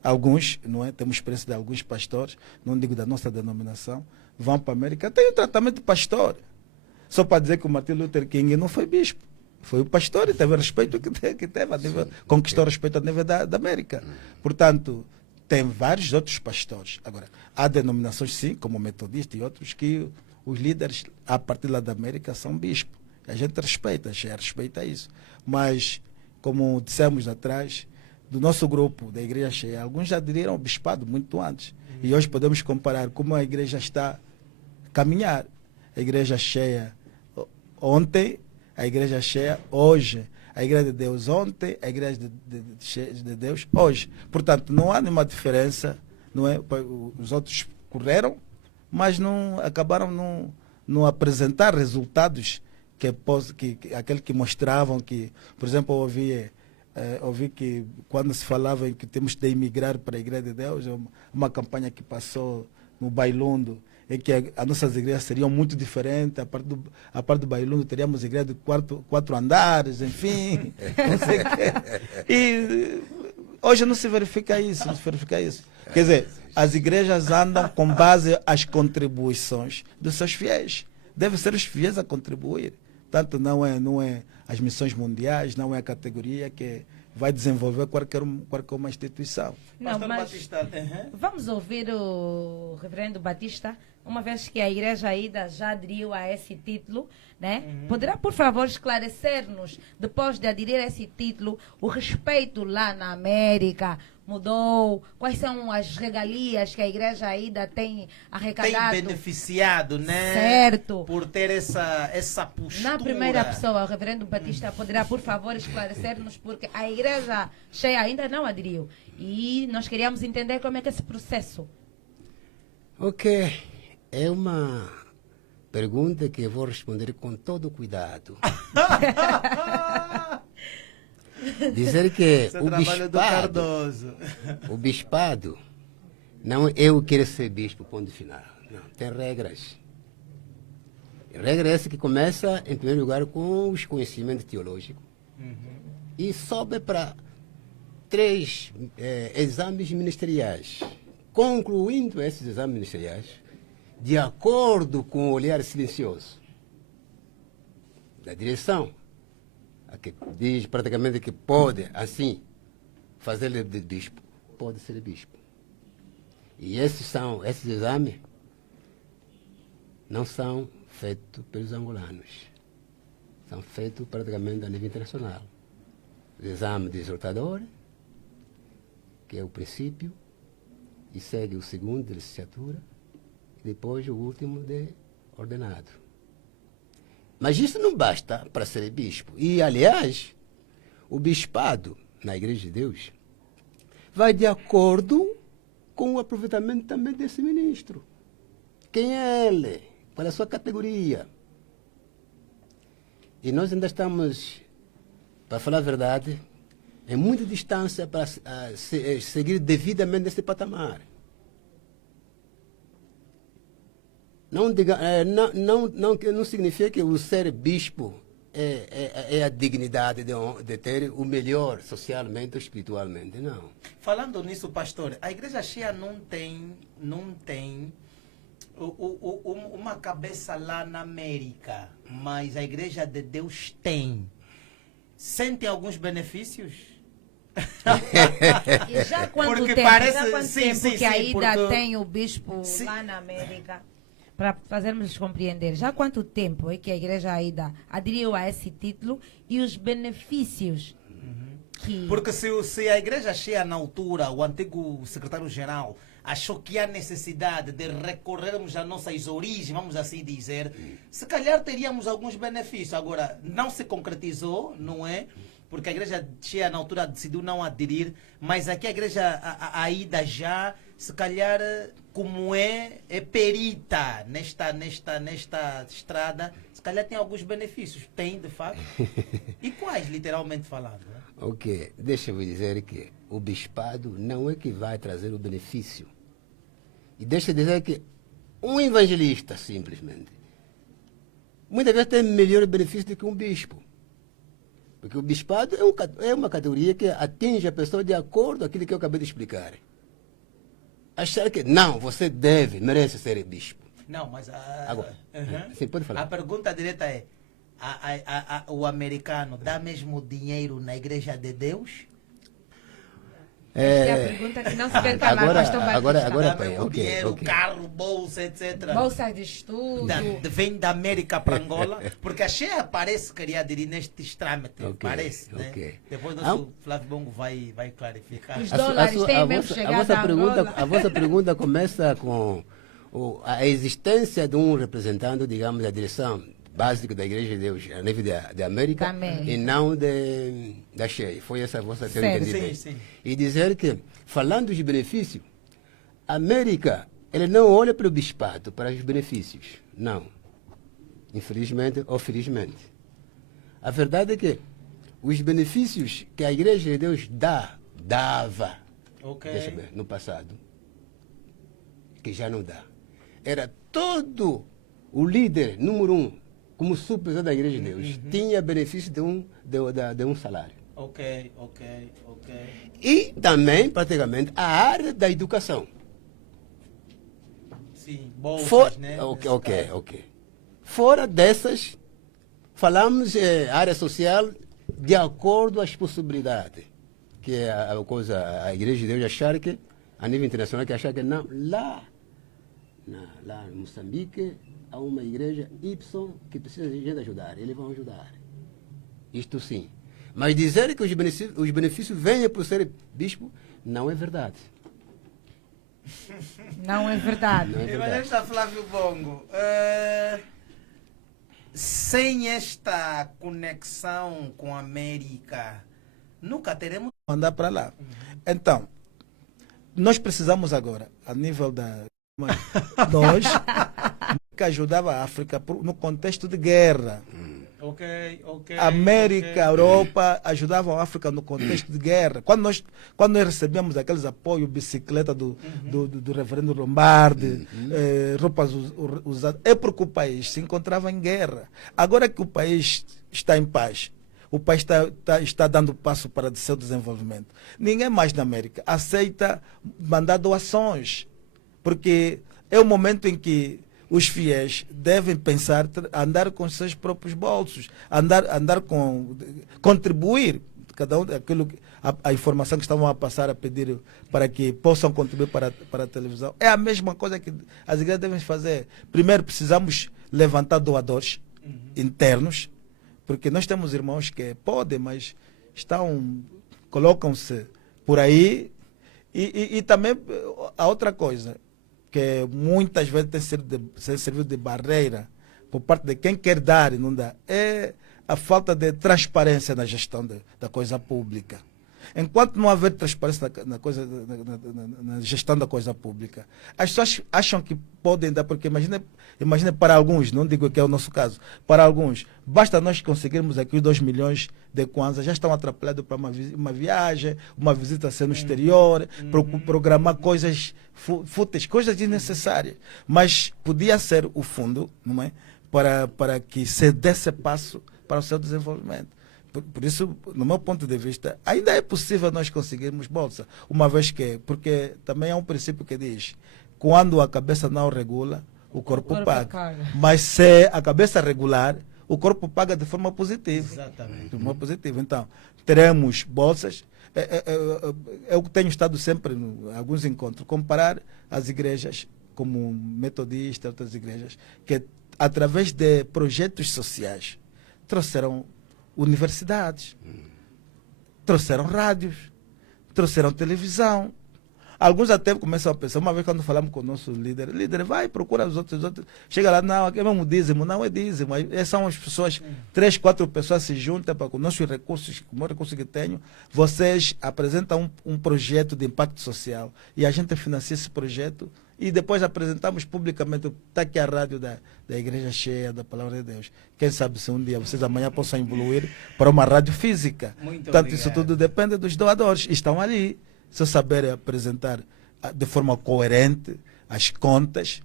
alguns, não é? Temos experiência de alguns pastores, não digo da nossa denominação, vão para a América, tem o tratamento de pastor. Só para dizer que o Martin Luther King não foi bispo. Foi o pastor e teve o respeito que teve, conquistou o respeito a nível da América. Portanto, tem vários outros pastores. Agora, há denominações, sim, como o metodista e outros, que os líderes, a partir lá da América, são bispos. A gente respeita isso. Mas, como dissemos atrás, do nosso grupo, da Igreja Cheia, alguns já aderiram ao bispado muito antes. E hoje podemos comparar como a Igreja está a caminhar. A Igreja Cheia ontem, a Igreja Cheia hoje, a Igreja de Deus ontem, a Igreja de Deus hoje. Portanto, não há nenhuma diferença, não é? Os outros correram, mas acabaram não apresentar resultados aquele que mostravam que, por exemplo, eu ouvi que quando se falava em que temos de emigrar para a Igreja de Deus, uma campanha que passou no Bailundo, é que as nossas igrejas seriam muito diferentes. A parte do Bailundo teríamos igreja de quatro andares, enfim. Não sei o quê. E hoje não se verifica isso. Quer dizer, as igrejas andam com base às contribuições dos seus fiéis. Devem ser os fiéis a contribuir. Tanto não é as missões mundiais, não é a categoria que vai desenvolver qualquer uma instituição. Não, Pastor mas Batista, vamos ouvir o reverendo Batista, uma vez que a Igreja Aida já aderiu a esse título, né? Poderá, por favor, esclarecer-nos, depois de aderir a esse título, o respeito lá na América mudou? Quais são as regalias que a Igreja Aida tem arrecadado? tem beneficiado, né? Certo. Por ter essa postura. Na primeira pessoa, o reverendo Batista poderá, por favor, esclarecer-nos, porque a Igreja Cheia ainda não aderiu. E nós queríamos entender como é que é esse processo. Ok. É uma pergunta que eu vou responder com todo cuidado. Dizer que Esse é o trabalho do Cardoso. o bispado, não eu quero ser bispo, ponto final. Não, tem regras. A regra é essa que começa, em primeiro lugar, com os conhecimentos teológicos. E sobe para 3 exames ministeriais. Concluindo esses exames ministeriais, de acordo com o olhar silencioso da direção, a que diz praticamente que pode, assim, fazer de bispo, pode ser bispo. E esses exames não são feitos pelos angolanos, são feitos praticamente a nível internacional. O exame de exortador, que é o princípio, e segue o segundo de licenciatura, e depois o último de ordenado. Mas isso não basta para ser bispo. E, aliás, o bispado na Igreja de Deus vai de acordo com o aproveitamento também desse ministro. Quem é ele? Qual é a sua categoria? E nós ainda estamos, para falar a verdade, em muita distância para seguir devidamente nesse patamar. não significa que o ser bispo é a dignidade de ter o melhor socialmente ou espiritualmente, não. Falando nisso, pastor, a igreja cheia não tem uma cabeça lá na América, mas a igreja de Deus tem. Sente alguns benefícios? E já há quanto Porque tempo, parece- já há quanto sim, tempo sim, que sim, ainda porque- tem o bispo Sim. lá na América? Para fazermos compreender, já há quanto tempo é que a igreja ainda aderiu a esse título e os benefícios que... Porque se a igreja cheia na altura, o antigo secretário-geral, achou que há necessidade de recorrermos às nossas origens, vamos assim dizer, se calhar teríamos alguns benefícios. Agora, não se concretizou, não é? Porque a igreja cheia na altura decidiu não aderir, mas aqui a igreja ainda já, se calhar, como é perita nesta estrada, se calhar tem alguns benefícios. Tem, de facto. E quais, literalmente falando? Né? Ok, deixa eu dizer que o bispado não é que vai trazer o benefício. E deixa eu dizer que um evangelista, simplesmente, muitas vezes tem melhor benefício do que um bispo. Porque o bispado é uma categoria que atinge a pessoa de acordo com aquilo que eu acabei de explicar. Achar que, não, você merece ser bispo. Não, mas... Agora, Uhum. sim, pode falar. A pergunta direta é, o americano dá mesmo dinheiro na igreja de Deus? Esta é a pergunta que não se vê calar, Agora- pastor Batista. agora- Dá mesmo ok, dinheiro, ok. carro, bolsa, etc. Bolsas de estudo. Vem da América para Angola, porque a Cheia parece que queria aderir nestes trâmites, Ok, parece, né? ok. Depois o Ah, nosso Flávio Bongo vai clarificar. Os dólares têm mesmo chegado a Angola. a vossa pergunta começa com a existência de um representante, digamos, da direção básica da Igreja de Deus a nível da América, Da América. e não da Cheia. Foi essa a vossa Certo. entendida. Sim, sim. E dizer que, falando dos benefícios, a América, ele não olha para o bispado, para os benefícios. Não. Infelizmente ou felizmente. A verdade é que os benefícios que a Igreja de Deus dava, Ok. deixa eu ver, no passado, que já não dá. Era todo o líder número 1, como supervisor da Igreja de Deus, tinha benefício de um salário. Ok. E também, praticamente, a área da educação. Sim, bolsas, For- né? ok. Fora dessas, falamos área social de acordo às possibilidades. Que é a Igreja de Deus achar que, a nível internacional, que achar que não, lá em Moçambique, há uma igreja Y que precisa de gente ajudar. Eles vão ajudar. Isto sim. Mas dizer que os benefícios venham por ser bispo, não é verdade. Não é verdade. Não é verdade. Evangelista Flávio Bongo, sem esta conexão com a América, nunca teremos... Mandar para lá. Então, nós precisamos agora, a nível da. Nós que ajudava a África no contexto de guerra. Ok. América, Europa ajudavam a África no contexto de guerra. Quando nós recebemos aqueles apoios, bicicleta do reverendo Lombardi, roupas usadas, é porque o país se encontrava em guerra. Agora que o país está em paz, o país está dando passo para o seu desenvolvimento, ninguém mais na América aceita mandar doações, porque é o momento em que os fiéis devem pensar, andar com seus próprios bolsos, contribuir, cada um a informação que estavam a passar a pedir para que possam contribuir para a televisão. É a mesma coisa que as igrejas devem fazer. Primeiro precisamos levantar doadores internos, porque nós temos irmãos que podem, mas colocam-se por aí. E também a outra coisa, que muitas vezes tem servido de barreira por parte de quem quer dar e não dá, é a falta de transparência na gestão da coisa pública. Enquanto não haver transparência na gestão da coisa pública, as pessoas acham que podem dar, porque imagine para alguns, não digo que é o nosso caso, para alguns, basta nós conseguirmos aqui os 2 milhões de kwanza, já estão atrapalhados para uma viagem, uma visita a ser no exterior, programar coisas fúteis, coisas desnecessárias. Mas podia ser o fundo, não é? Para que se desse passo para o seu desenvolvimento. Por isso, no meu ponto de vista, ainda é possível nós conseguirmos bolsa, uma vez que, porque também há um princípio que diz, quando a cabeça não regula, o corpo paga. Mas se a cabeça regular, o corpo paga de forma positiva. Exatamente. De forma positiva. Então, teremos bolsas. Eu tenho estado sempre em alguns encontros, comparar as igrejas, como metodista, outras igrejas, que através de projetos sociais trouxeram universidades, trouxeram rádios, trouxeram televisão. Alguns até começam a pensar, uma vez quando falamos com o nosso líder, vai, procura os outros, chega lá, não, aqui é mesmo dízimo, não é dízimo, são as pessoas, 3, 4 pessoas se juntam para com nossos recursos, com o recurso que tenho, vocês apresentam um projeto de impacto social e a gente financia esse projeto e depois apresentamos publicamente, está aqui a rádio da Igreja Cheia da Palavra de Deus. Quem sabe se um dia vocês amanhã possam evoluir para uma rádio física. Muito Portanto, obrigado. isso tudo depende dos doadores. Estão ali. Se saberem apresentar de forma coerente as contas,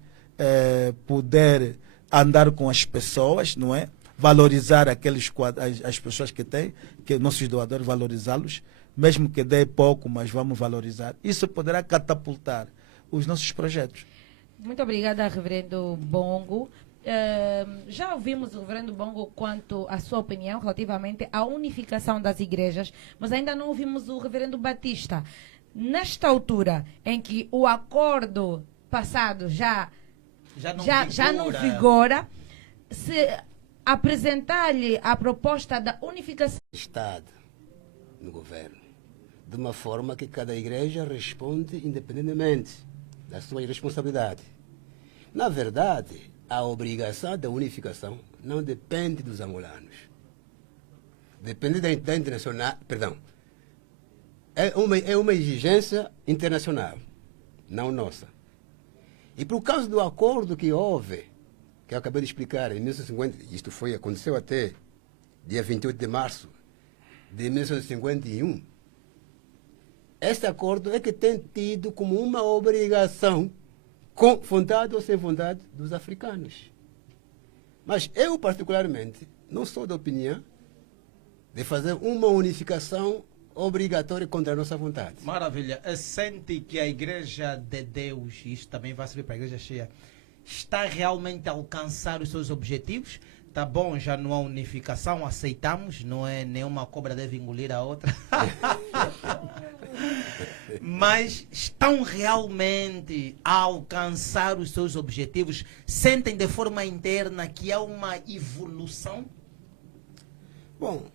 poder andar com as pessoas, não é? Valorizar as pessoas que têm, que nossos doadores valorizá-los, mesmo que dê pouco, mas vamos valorizar. Isso poderá catapultar os nossos projetos. Muito obrigada, Reverendo Bongo. Já ouvimos o Reverendo Bongo quanto à sua opinião relativamente à unificação das igrejas, mas ainda não ouvimos o Reverendo Batista. Nesta altura em que o acordo passado já não vigora, se apresentar-lhe a proposta da unificação... Estado no governo, de uma forma que cada igreja responde independentemente da sua responsabilidade. Na verdade, a obrigação da unificação não depende dos angolanos. Depende da internacional, perdão. É uma exigência internacional, não nossa. E por causa do acordo que houve, que eu acabei de explicar, em 1950, isto aconteceu até dia 28 de março de 1951, este acordo é que tem tido como uma obrigação, com vontade ou sem vontade, dos africanos. Mas eu, particularmente, não sou da opinião de fazer uma unificação obrigatória contra a nossa vontade. Maravilha. Sente que a Igreja de Deus, e isto também vai servir para a Igreja Cheia, está realmente a alcançar os seus objetivos? Tá bom, já não há unificação, aceitamos, não é nenhuma cobra deve engolir a outra. Mas estão realmente a alcançar os seus objetivos? Sentem de forma interna que há uma evolução? Bom,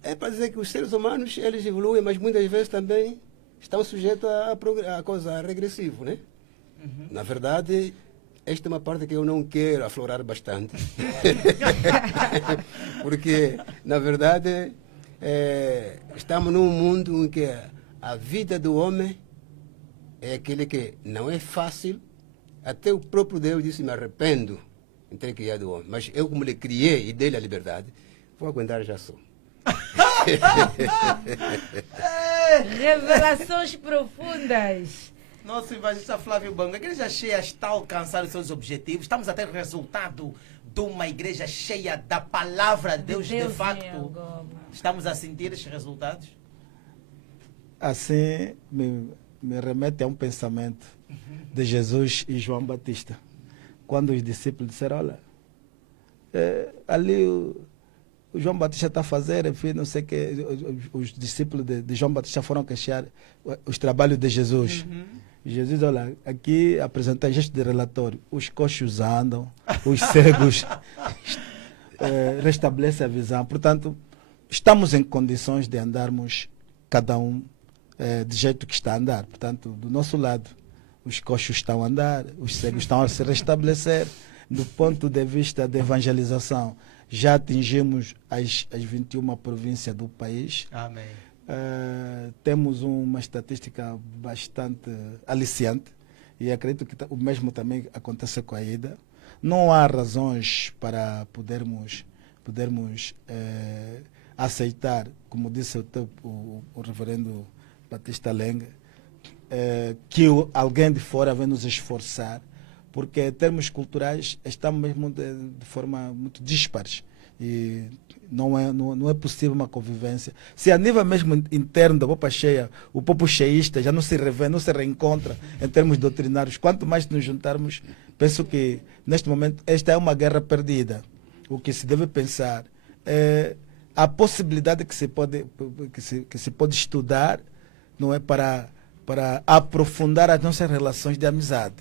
é para dizer que os seres humanos, eles evoluem, mas muitas vezes também estão sujeitos a coisa regressiva, né? Uhum. Na verdade, esta é uma parte que eu não quero aflorar bastante. Porque, na verdade, estamos num mundo em que a vida do homem é aquele que não é fácil. Até o próprio Deus disse, me arrependo em ter criado o homem. Mas eu, como lhe criei e dei-lhe a liberdade, vou aguentar já só. Revelações profundas. Nosso evangelista Flávio Bongo, a Igreja Cheia está a alcançar os seus objetivos. Estamos a ter resultado de uma igreja cheia da palavra de Deus, de facto. Estamos a sentir esses resultados? Assim, me remete a um pensamento de Jesus e João Batista. Quando os discípulos disseram, olha, ali o João Batista está a fazer, enfim, não sei o que, os discípulos de João Batista foram queixar os trabalhos de Jesus. Jesus, olha, aqui apresenta gesto de relatório. Os coxos andam, os cegos restabelecem a visão. Portanto, estamos em condições de andarmos cada um do jeito que está a andar. Portanto, do nosso lado, os coxos estão a andar, os cegos estão a se restabelecer. Do ponto de vista de evangelização, já atingimos as 21 províncias do país. Amém. temos uma estatística bastante aliciante e acredito que o mesmo também acontece com a IDA. Não há razões para podermos aceitar, como disse o reverendo Batista Lenga, que alguém de fora vem nos esforçar, porque em termos culturais estamos mesmo de forma muito dispares e não é possível uma convivência. Se a nível mesmo interno da Bopa Cheia, o povo cheísta já não se revê, não se reencontra em termos doutrinários, quanto mais nos juntarmos, penso que neste momento esta é uma guerra perdida. O que se deve pensar é a possibilidade que se pode estudar, não é, para aprofundar as nossas relações de amizade,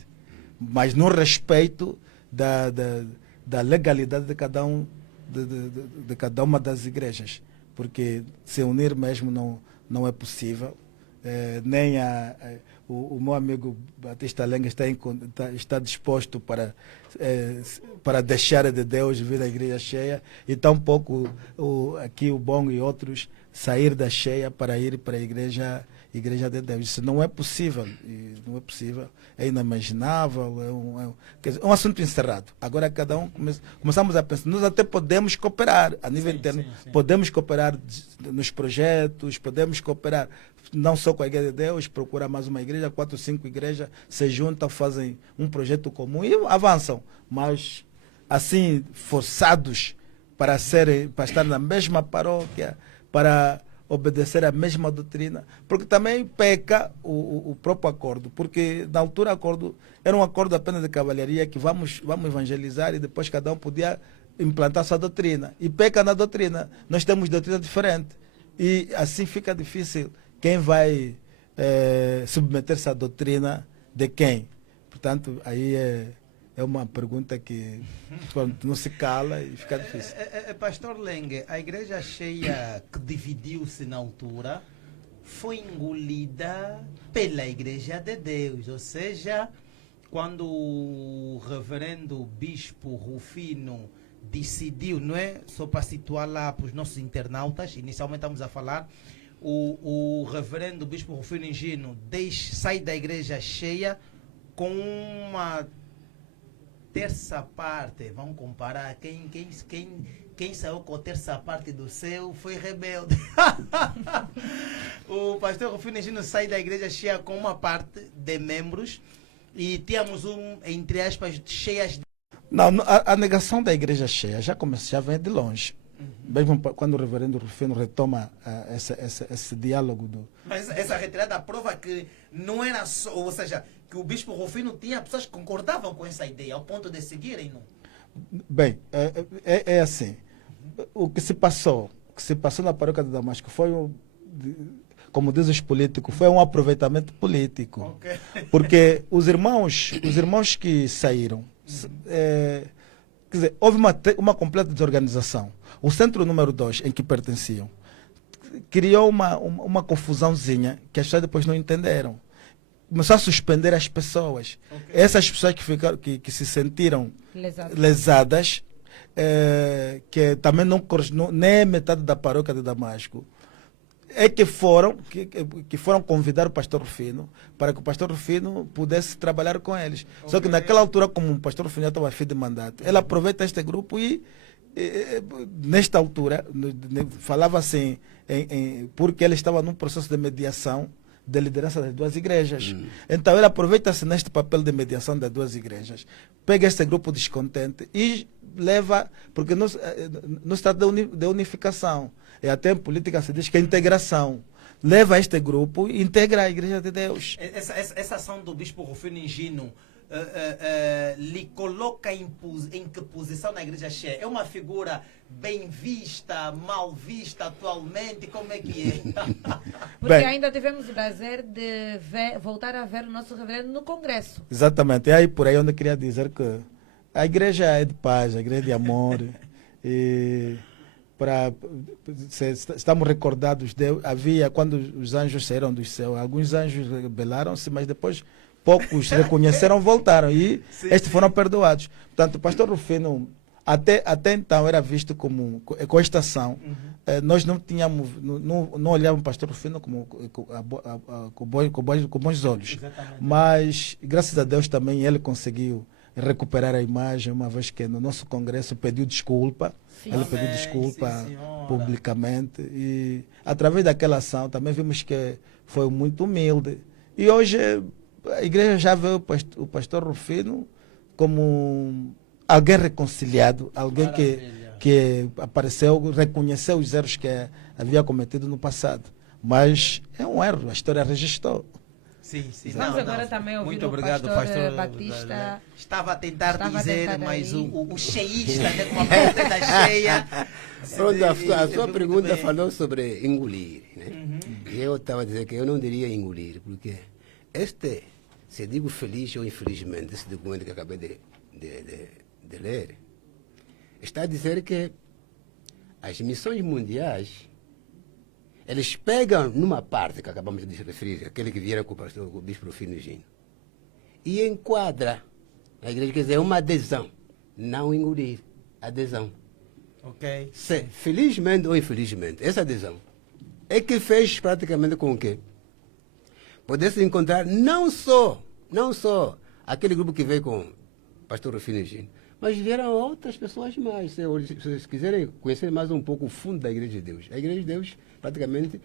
mas no respeito da legalidade de cada uma das igrejas, porque se unir mesmo não é possível. Nem o meu amigo Batista Lenga está disposto para deixar de Deus vir à igreja cheia, e tampouco aqui o Bom e outros sair da cheia para ir para a igreja de Deus. Isso não é possível, é inimaginável, é um assunto encerrado. Agora cada um começamos a pensar, nós até podemos cooperar a nível interno, podemos cooperar nos projetos, podemos cooperar não só com a igreja de Deus, procurar mais uma igreja, 4 ou 5 igrejas se juntam, fazem um projeto comum e avançam, mas assim forçados para estar na mesma paróquia, para obedecer a mesma doutrina, porque também peca o próprio acordo, porque na altura o acordo era um acordo apenas de cavalharia, que vamos evangelizar e depois cada um podia implantar sua doutrina, e peca na doutrina. Nós temos doutrina diferente e assim fica difícil quem vai submeter-se à doutrina de quem. Portanto, aí é uma pergunta que não se cala e fica difícil. Pastor Lenga, a igreja cheia que dividiu-se na altura foi engolida pela igreja de Deus, ou seja, quando o reverendo bispo Rufino decidiu, não é? Só para situar lá para os nossos internautas, inicialmente estamos a falar, o reverendo bispo Rufino Engino sai da igreja cheia com uma terça parte. Vamos comparar, quem saiu com a terça parte do céu foi rebelde. O pastor Rufino Engino sai da igreja cheia com uma parte de membros e tínhamos entre aspas, cheias de... Não, a negação da igreja cheia já vem de longe. Mesmo quando o reverendo Rufino retoma esse diálogo Mas essa retirada prova que não era só, ou seja, que o bispo Rufino tinha pessoas que concordavam com essa ideia, ao ponto de seguirem, não? Bem, é assim. O que se passou na paróquia de Damasco foi, como dizem os políticos, foi um aproveitamento político. Okay. Porque os irmãos que saíram, quer dizer, houve uma completa desorganização. O centro número 2, em que pertenciam, criou uma confusãozinha que as pessoas depois não entenderam. Começou a suspender as pessoas. Okay. Essas pessoas que se sentiram lesadas, que também nem é metade da paróquia de Damasco, é que foram convidar o pastor Rufino para que o pastor Rufino pudesse trabalhar com eles. Okay. Só que naquela altura, como o pastor Rufino já estava fim de mandato, ele aproveita este grupo e nesta altura falava assim, porque ele estava num processo de mediação de liderança das duas igrejas. Então ele aproveita-se neste papel de mediação das duas igrejas, pega este grupo descontente e leva, porque não se trata de unificação, e até em política se diz que é integração. Leva este grupo e integra a igreja de Deus. Essa ação do bispo Rufino Engino lhe coloca em que posição na igreja cheia? É uma figura bem vista, mal vista atualmente? Como é que é? Porque ainda tivemos o prazer de voltar a ver o nosso reverendo no Congresso. Exatamente. É aí por aí onde eu queria dizer que a igreja é de paz, a igreja é de amor. E estamos recordados, havia, quando os anjos saíram do céu, alguns anjos rebelaram-se, mas depois poucos reconheceram, voltaram e estes foram perdoados. Portanto, o pastor Rufino Até então era visto como, com esta ação, nós não tínhamos, não olhávamos o pastor Rufino como, com bons olhos. Exatamente. Mas, graças a Deus, também ele conseguiu recuperar a imagem, uma vez que no nosso congresso pediu desculpa. Ele pediu Amém, desculpa sim, senhora. publicamente. E, através daquela ação, também vimos que foi muito humilde. E hoje, a igreja já vê o pastor Rufino como alguém reconciliado, alguém Maravilha. que apareceu, reconheceu os erros que havia cometido no passado. Mas é um erro, a história registrou. Sim, sim. Vamos agora também ouvir Muito o obrigado, pastor Batista. Estava a tentar Estava a dizer, tentar mas aí. o cheísta, né, com a porta cheia. Pronto, a sua Muito pergunta bem. falou sobre engolir. Né? E eu estava a dizer que eu não diria engolir, porque se digo feliz ou infelizmente, esse documento que acabei de ler, está a dizer que as missões mundiais, eles pegam numa parte que acabamos de referir, aquele que vieram com o bispo Rufino Gino, e enquadra na igreja, quer dizer, uma adesão, não engolir, adesão. Ok. Se, felizmente ou infelizmente, essa adesão é que fez praticamente com que pudesse encontrar não só aquele grupo que veio com o pastor Rufino Gino, mas vieram outras pessoas mais. Se vocês quiserem conhecer mais um pouco o fundo da Igreja de Deus, a Igreja de Deus, praticamente,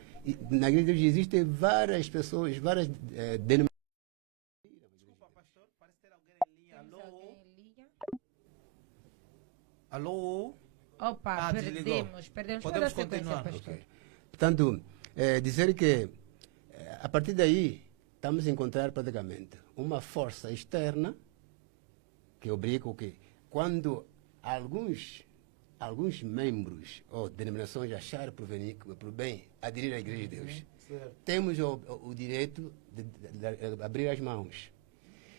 na Igreja de Deus existem várias pessoas, várias denominações. Desculpa, pastor, parece ter alguém em linha. Alô? Alô? Opa, Desligou. perdemos toda a Podemos sequência, continuar. pastor. Ok. Portanto, dizer que a partir daí estamos a encontrar praticamente uma força externa que obriga o quê? Quando alguns membros ou denominações acharem por bem aderir à Igreja de Deus, temos o direito de abrir as mãos.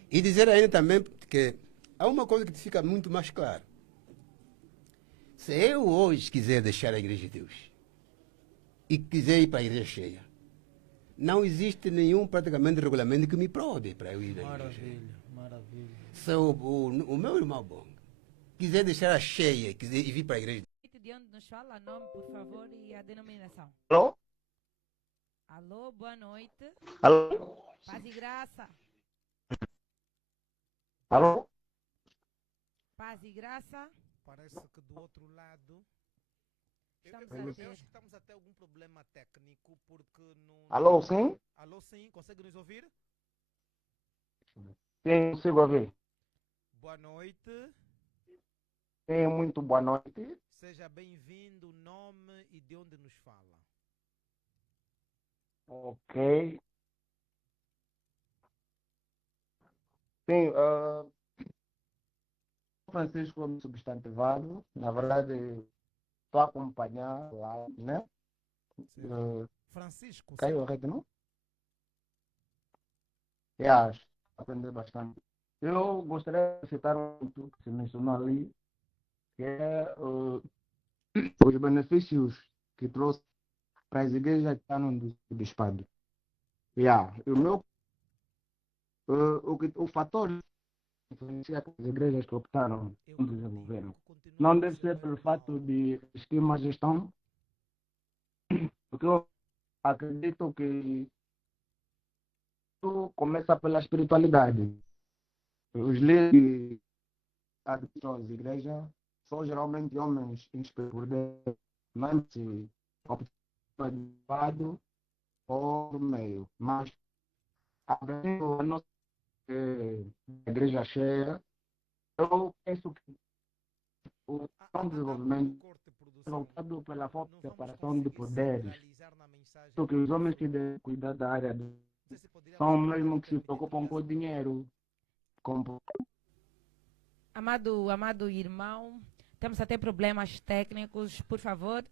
E dizer ainda também que há uma coisa que fica muito mais clara. Se eu hoje quiser deixar a Igreja de Deus e quiser ir para a igreja cheia, não existe nenhum praticamente regulamento que me proíbe para eu ir à igreja. Maravilha, maravilha. Se o meu irmão bom quiser deixar a cheia quiser ir vir para a igreja, De onde nos fala, nome, por favor, e a denominação. Alô? Alô, boa noite. Alô? Paz e graça. Alô? Paz e graça. Parece que do outro lado. Estamos Eu a acho ter. que estamos a ter algum problema técnico porque não. Alô, sim? Alô, sim, consegue nos ouvir? Sim, consigo ouvir. Boa noite. Sim, muito boa noite. Seja bem-vindo, nome e de onde nos fala. Ok. Sim, Francisco é um substantivado. Na verdade, estou a acompanhar lá, né? Francisco, Caiu a certo? rede, não? Acho. Aprender bastante. Eu gostaria de citar um ponto que se mencionou ali, que é os benefícios que trouxe para as igrejas que estão no bispado. E o meu, o fator que influencia as igrejas que optaram por desenvolver não deve ser pelo fato de existir uma gestão, porque eu acredito que tudo começa pela espiritualidade. Os líderes das igrejas são geralmente homens inspirados por Deus, não se optam do lado ou do meio, mas abrindo a nossa igreja cheia, eu penso que o desenvolvimento é voltado pela falta de separação de poderes. Só que os homens que devem cuidar da área são mesmo que se preocupam com o dinheiro. Amado irmão, estamos a ter problemas técnicos. Por favor,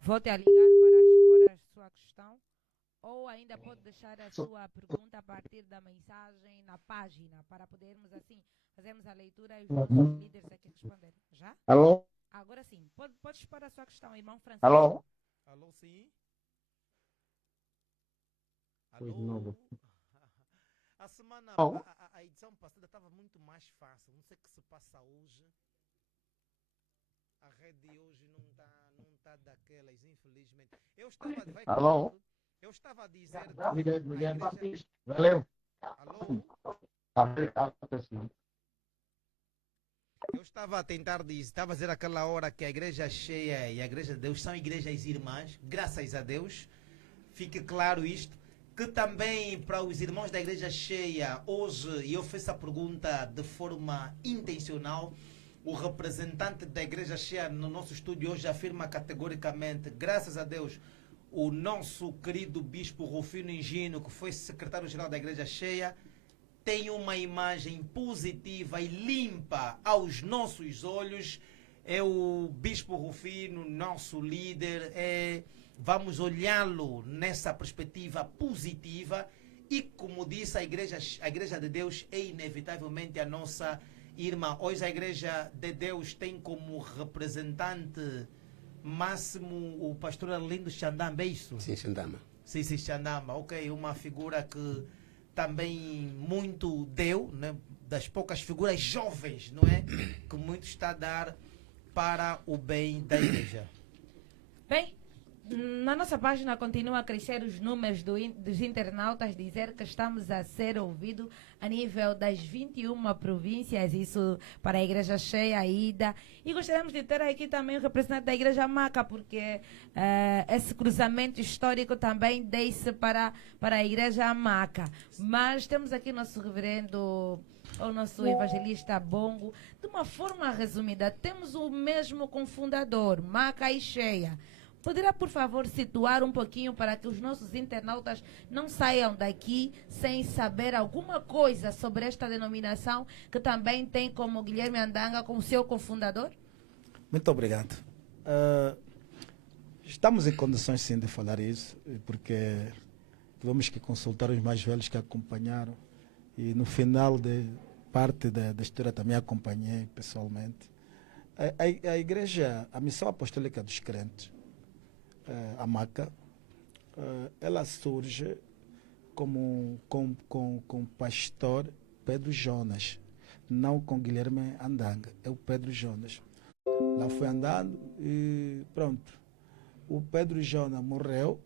volte a ligar para expor a sua questão. Ou ainda pode deixar a sua pergunta a partir da mensagem na página, para podermos assim fazermos a leitura e os nossos líderes aqui responderem. Já? Alô? Agora sim, pode expor a sua questão, irmão Francisco. Alô? Alô, sim? Foi de Alô? novo. A semana, Alô? a edição passada estava muito mais fácil. Não sei o que se passa hoje. A rede hoje não tá daquelas, infelizmente. Vai Alô? falando. Eu estava a dizer que Liguei a para igreja... ti. Valeu. Alô? Assim. Eu estava a tentar dizer, estava a dizer aquela hora que a igreja cheia e a igreja de Deus são igrejas irmãs, graças a Deus. Fique claro isto. Que também para os irmãos da igreja cheia, hoje, e eu fiz essa pergunta de forma intencional, o representante da igreja cheia no nosso estúdio hoje afirma categoricamente, graças a Deus, o nosso querido bispo Rufino Engino, que foi secretário-geral da igreja cheia, tem uma imagem positiva e limpa aos nossos olhos. É o bispo Rufino, nosso líder, vamos olhá-lo nessa perspectiva positiva e, como disse, a igreja de Deus é inevitavelmente a nossa irmã. Hoje a igreja de Deus tem como representante máximo o pastor Arlindo Xandamba, é isso? Sim, Xandama. Sim, Xandamba, ok, uma figura que também muito deu, né? Das poucas figuras jovens, não é? Que muito está a dar para o bem da igreja. Bem, na nossa página continua a crescer os números dos internautas, dizer que estamos a ser ouvidos a nível das 21 províncias, isso para a Igreja Cheia, a Ida. E gostaríamos de ter aqui também o representante da Igreja Maca, porque esse cruzamento histórico também deixa para a Igreja Maca. Mas temos aqui nosso reverendo, o nosso evangelista Bongo. De uma forma resumida, temos o mesmo confundador, Maca e Cheia. Poderá, por favor, situar um pouquinho para que os nossos internautas não saiam daqui sem saber alguma coisa sobre esta denominação que também tem como Guilherme Andanga como seu cofundador? Muito obrigado. Estamos em condições sim de falar isso, porque tivemos que consultar os mais velhos que acompanharam e no final de parte da história também acompanhei pessoalmente. A igreja, a missão apostólica dos crentes, a Maca, ela surge com pastor Pedro Jonas, não com Guilherme Andanga, é o Pedro Jonas. Lá foi andando e pronto. O Pedro Jonas morreu.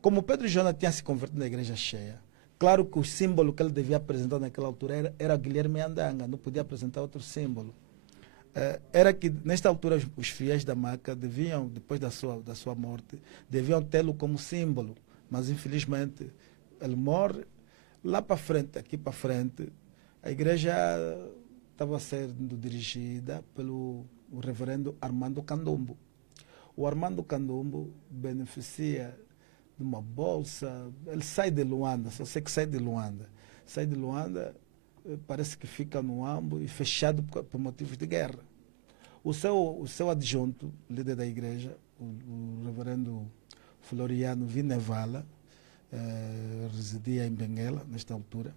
Como o Pedro Jonas tinha se convertido na igreja cheia, claro que o símbolo que ele devia apresentar naquela altura era Guilherme Andanga, não podia apresentar outro símbolo. Era que nesta altura os fiéis da Maca deviam, depois da sua morte, deviam tê-lo como símbolo, mas infelizmente ele morre. Lá para frente, aqui para frente, a igreja estava sendo dirigida pelo reverendo Armando Candombo. O Armando Candombo beneficia de uma bolsa, ele sai de Luanda, só sei que sai de Luanda. Sai de Luanda, parece que fica no Ambo e fechado por motivos de guerra. O seu adjunto, líder da igreja, o reverendo Floriano Vinevala, residia em Benguela nesta altura.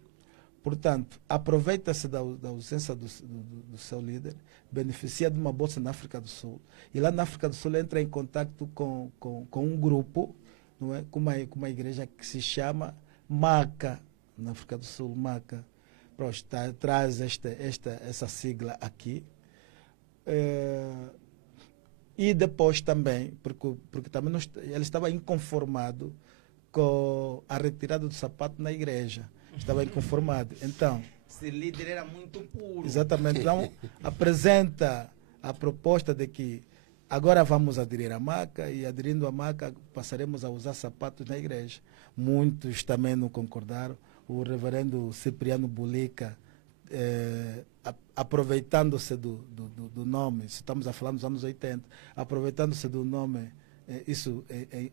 Portanto, aproveita-se da ausência do seu líder, beneficia de uma bolsa na África do Sul. E lá na África do Sul entra em contato com um grupo, não é? com uma igreja que se chama Maca, na África do Sul, Maca. Traz essa sigla aqui. E depois também, porque também ele estava inconformado com a retirada do sapato na igreja. Estava inconformado. Então, Esse líder era muito puro. exatamente. Então, apresenta a proposta de que agora vamos aderir à Maca e aderindo à Maca passaremos a usar sapatos na igreja. Muitos também não concordaram. O reverendo Cipriano Bulica, aproveitando-se do nome, estamos a falar nos anos 80, aproveitando-se do nome, isso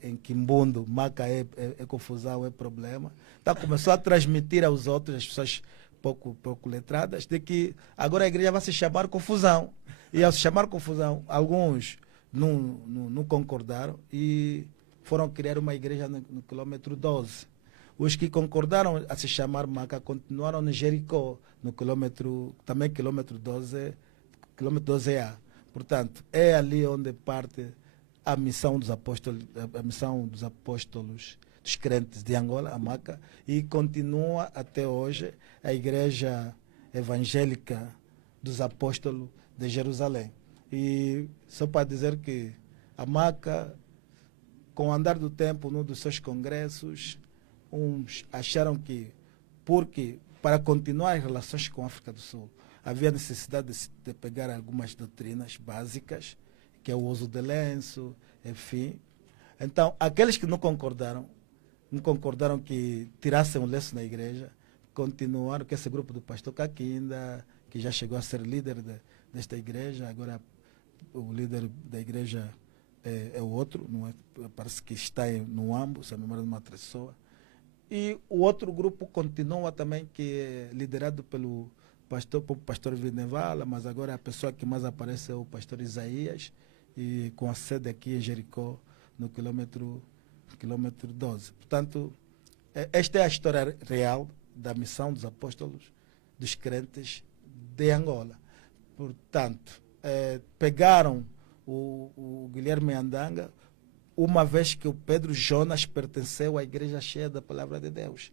em Quimbundo, Maca é confusão, é problema. Então começou a transmitir aos outros, as pessoas pouco letradas, de que agora a igreja vai se chamar Confusão. E ao se chamar Confusão, alguns não concordaram e foram criar uma igreja no quilômetro 12. Os que concordaram a se chamar Maca continuaram no Jericó, no quilômetro 12, quilômetro 12A. Portanto, é ali onde parte a missão dos apóstolos, dos crentes de Angola, a Maca, e continua até hoje a Igreja Evangélica dos Apóstolos de Jerusalém. E só para dizer que a MACA, com o andar do tempo, num dos seus congressos, uns acharam que, porque para continuar as relações com a África do Sul, havia necessidade de pegar algumas doutrinas básicas, que é o uso de lenço, enfim. Então, aqueles que não concordaram que tirassem o lenço na igreja, continuaram com esse grupo do pastor Caquinda, que já chegou a ser líder desta igreja, agora o líder da igreja é o outro, não é? Parece que está no AMBO, se a memória de uma pessoa. E o outro grupo continua também, que é liderado pelo pastor Vinevala, mas agora a pessoa que mais aparece é o pastor Isaías, e com a sede aqui em Jericó, no quilômetro 12. Portanto, esta é a história real da missão dos apóstolos, dos crentes de Angola. Portanto, pegaram o Guilherme Andanga, uma vez que o Pedro Jonas pertenceu à Igreja Cheia da Palavra de Deus.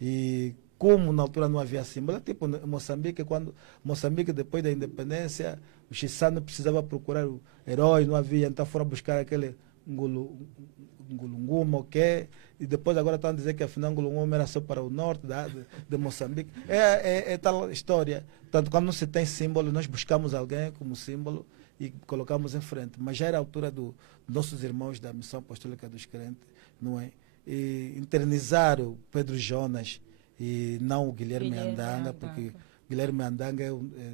E como na altura não havia símbolo, tipo Moçambique, Moçambique depois da independência, o Chissano precisava procurar o herói, não havia, então foram buscar aquele Ngulunguma, ok? E depois agora estão a dizer que afinal Ngulunguma era só para o norte de Moçambique. É tal história. Portanto, quando não se tem símbolo, nós buscamos alguém como símbolo e colocamos em frente. Mas já era a altura dos nossos irmãos da Missão Apostólica dos Crentes, não é? E internizar o Pedro Jonas e não o Guilherme Andanga, porque Guilherme Andanga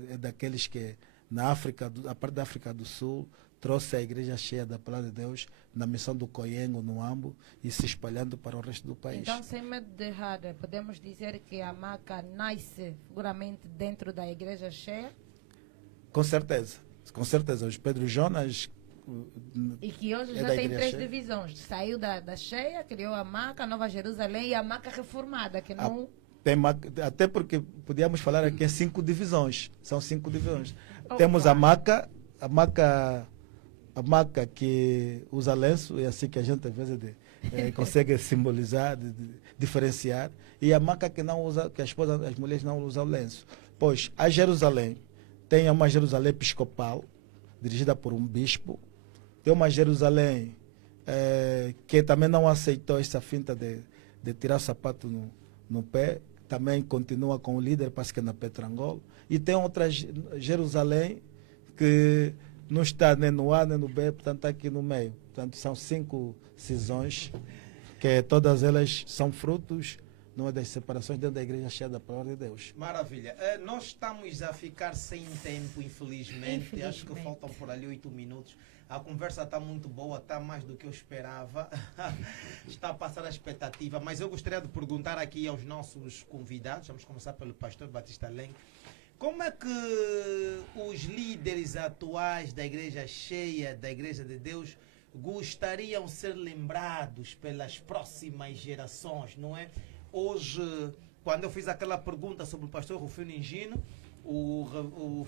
é daqueles que na África, a parte da África do Sul, trouxe a Igreja Cheia da Palavra de Deus na missão do Coyengo, no Ambo, e se espalhando para o resto do país. Então, sem medo de errar, podemos dizer que a MACA nasce seguramente dentro da Igreja Cheia? Com certeza. Os Pedro Jonas... E que hoje já tem 3 divisões. Saiu da Cheia, criou a MACA, Nova Jerusalém, e a MACA reformada, que não... Até porque podíamos falar aqui em 5 divisões. São 5 divisões. Opa. Temos a MACA que usa lenço, é assim que a gente às vezes consegue simbolizar, diferenciar, e a MACA que não usa, que as mulheres não usam lenço. Pois a Jerusalém tem uma Jerusalém episcopal, dirigida por um bispo, tem uma Jerusalém que também não aceitou essa finta de tirar o sapato no pé, também continua com o líder, parece que é na Petrangolo, e tem outra Jerusalém que não está nem no A nem no B, portanto está aqui no meio. Portanto, são 5 cisões, que todas elas são frutos, não é, das separações dentro da Igreja Cheia da Palavra de Deus. Maravilha. Nós estamos a ficar sem tempo, infelizmente. Acho que faltam por ali 8 minutos. A conversa está muito boa, está mais do que eu esperava. Está a passar a expectativa. Mas eu gostaria de perguntar aqui aos nossos convidados, vamos começar pelo pastor Batista Lenk. Como é que os líderes atuais da Igreja Cheia, da Igreja de Deus, gostariam de ser lembrados pelas próximas gerações, não é? Hoje, quando eu fiz aquela pergunta sobre o pastor Rufino Engino, o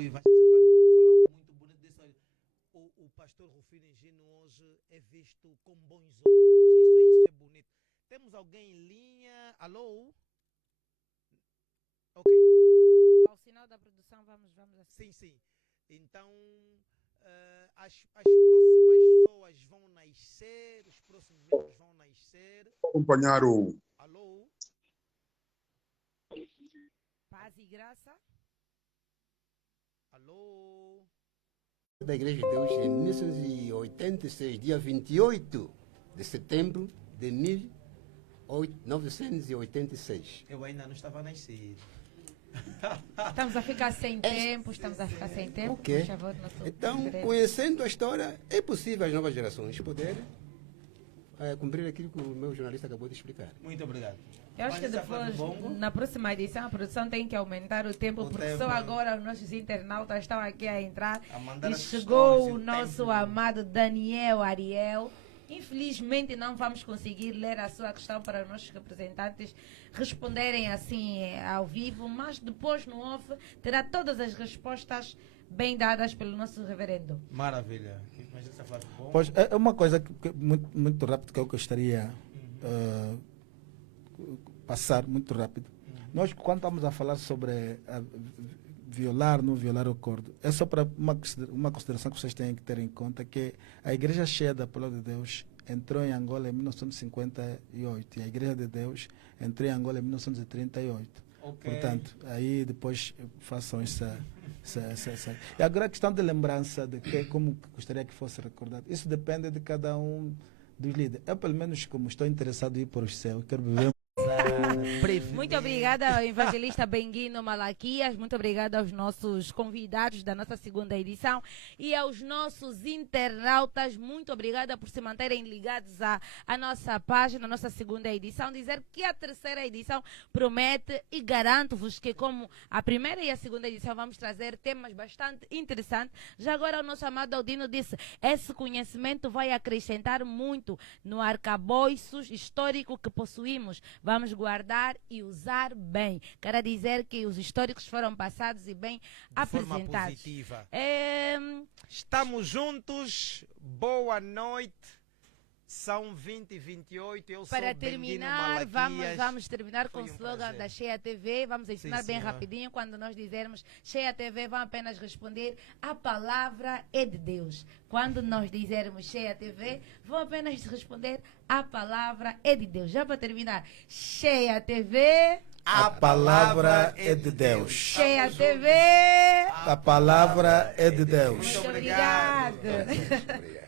evangelista falou muito bonito disse, olha, o pastor Rufino Engino hoje é visto com bons olhos, isso é bonito. Temos alguém em linha? Alô? Ok. Ao sinal da produção, vamos assim. Sim. Então, as próximas pessoas vão nascer, os próximos membros vão nascer. Acompanhar o Alô? Paz e graça. Alô? Da Igreja de Deus em 1986, dia 28 de setembro de 1986. Eu ainda não estava nascido. Estamos a ficar sem tempo, Ok. Por favor, Então, breve. conhecendo a história, é possível as novas gerações poderem cumprir aquilo que o meu jornalista acabou de explicar. Muito obrigado. Eu acho que depois, na próxima edição, a produção tem que aumentar o tempo, O porque tempo, só né? agora os nossos internautas estão aqui a entrar. A mandar E as chegou questões, o o nosso tempo. amado Daniel Ariel. Infelizmente não vamos conseguir ler a sua questão para os nossos representantes responderem assim ao vivo, mas depois no off terá todas as respostas bem dadas pelo nosso reverendo. Maravilha. Mas você fala bom? Pois, é uma coisa muito rápido que eu gostaria passar muito rápido. Nós, quando estamos a falar sobre violar, não violar o acordo. É só para uma consideração que vocês têm que ter em conta, que a Igreja Cheia da Palavra de Deus entrou em Angola em 1958 e a Igreja de Deus entrou em Angola em 1938. Ok. Portanto, aí depois façam essa. E agora a questão de lembrança, de que, como gostaria que fosse recordado, isso depende de cada um dos líderes. Eu, pelo menos, como estou interessado em ir para o céu, quero viver. Muito obrigada ao evangelista Benguino Malaquias, muito obrigada aos nossos convidados da nossa segunda edição e aos nossos internautas, muito obrigada por se manterem ligados à nossa página, à nossa segunda edição. Dizer que a terceira edição promete e garanto-vos que, como a primeira e a segunda edição, vamos trazer temas bastante interessantes. Já agora o nosso amado Aldino disse, esse conhecimento vai acrescentar muito no arcabouço histórico que possuímos. Vamos guardar e usar bem. Quero dizer que os históricos foram passados e bem apresentados. De forma positiva. Estamos juntos. Boa noite. São 20h28. Eu Para sou terminar, Benguino Malaquias. vamos terminar com o slogan prazer. da Cheia TV. Vamos ensinar Sim, bem senhora. rapidinho. Quando nós dizermos Cheia TV, vão apenas responder: a palavra é de Deus. Quando nós dizermos Cheia TV, vão apenas responder: a palavra é de Deus. Já para terminar, Cheia TV. A palavra é de Deus. Cheia TV. A palavra é de Deus. Muito obrigada. Obrigado.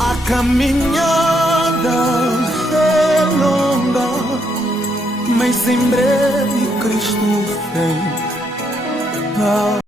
A caminhada é longa, mas em breve Cristo vem.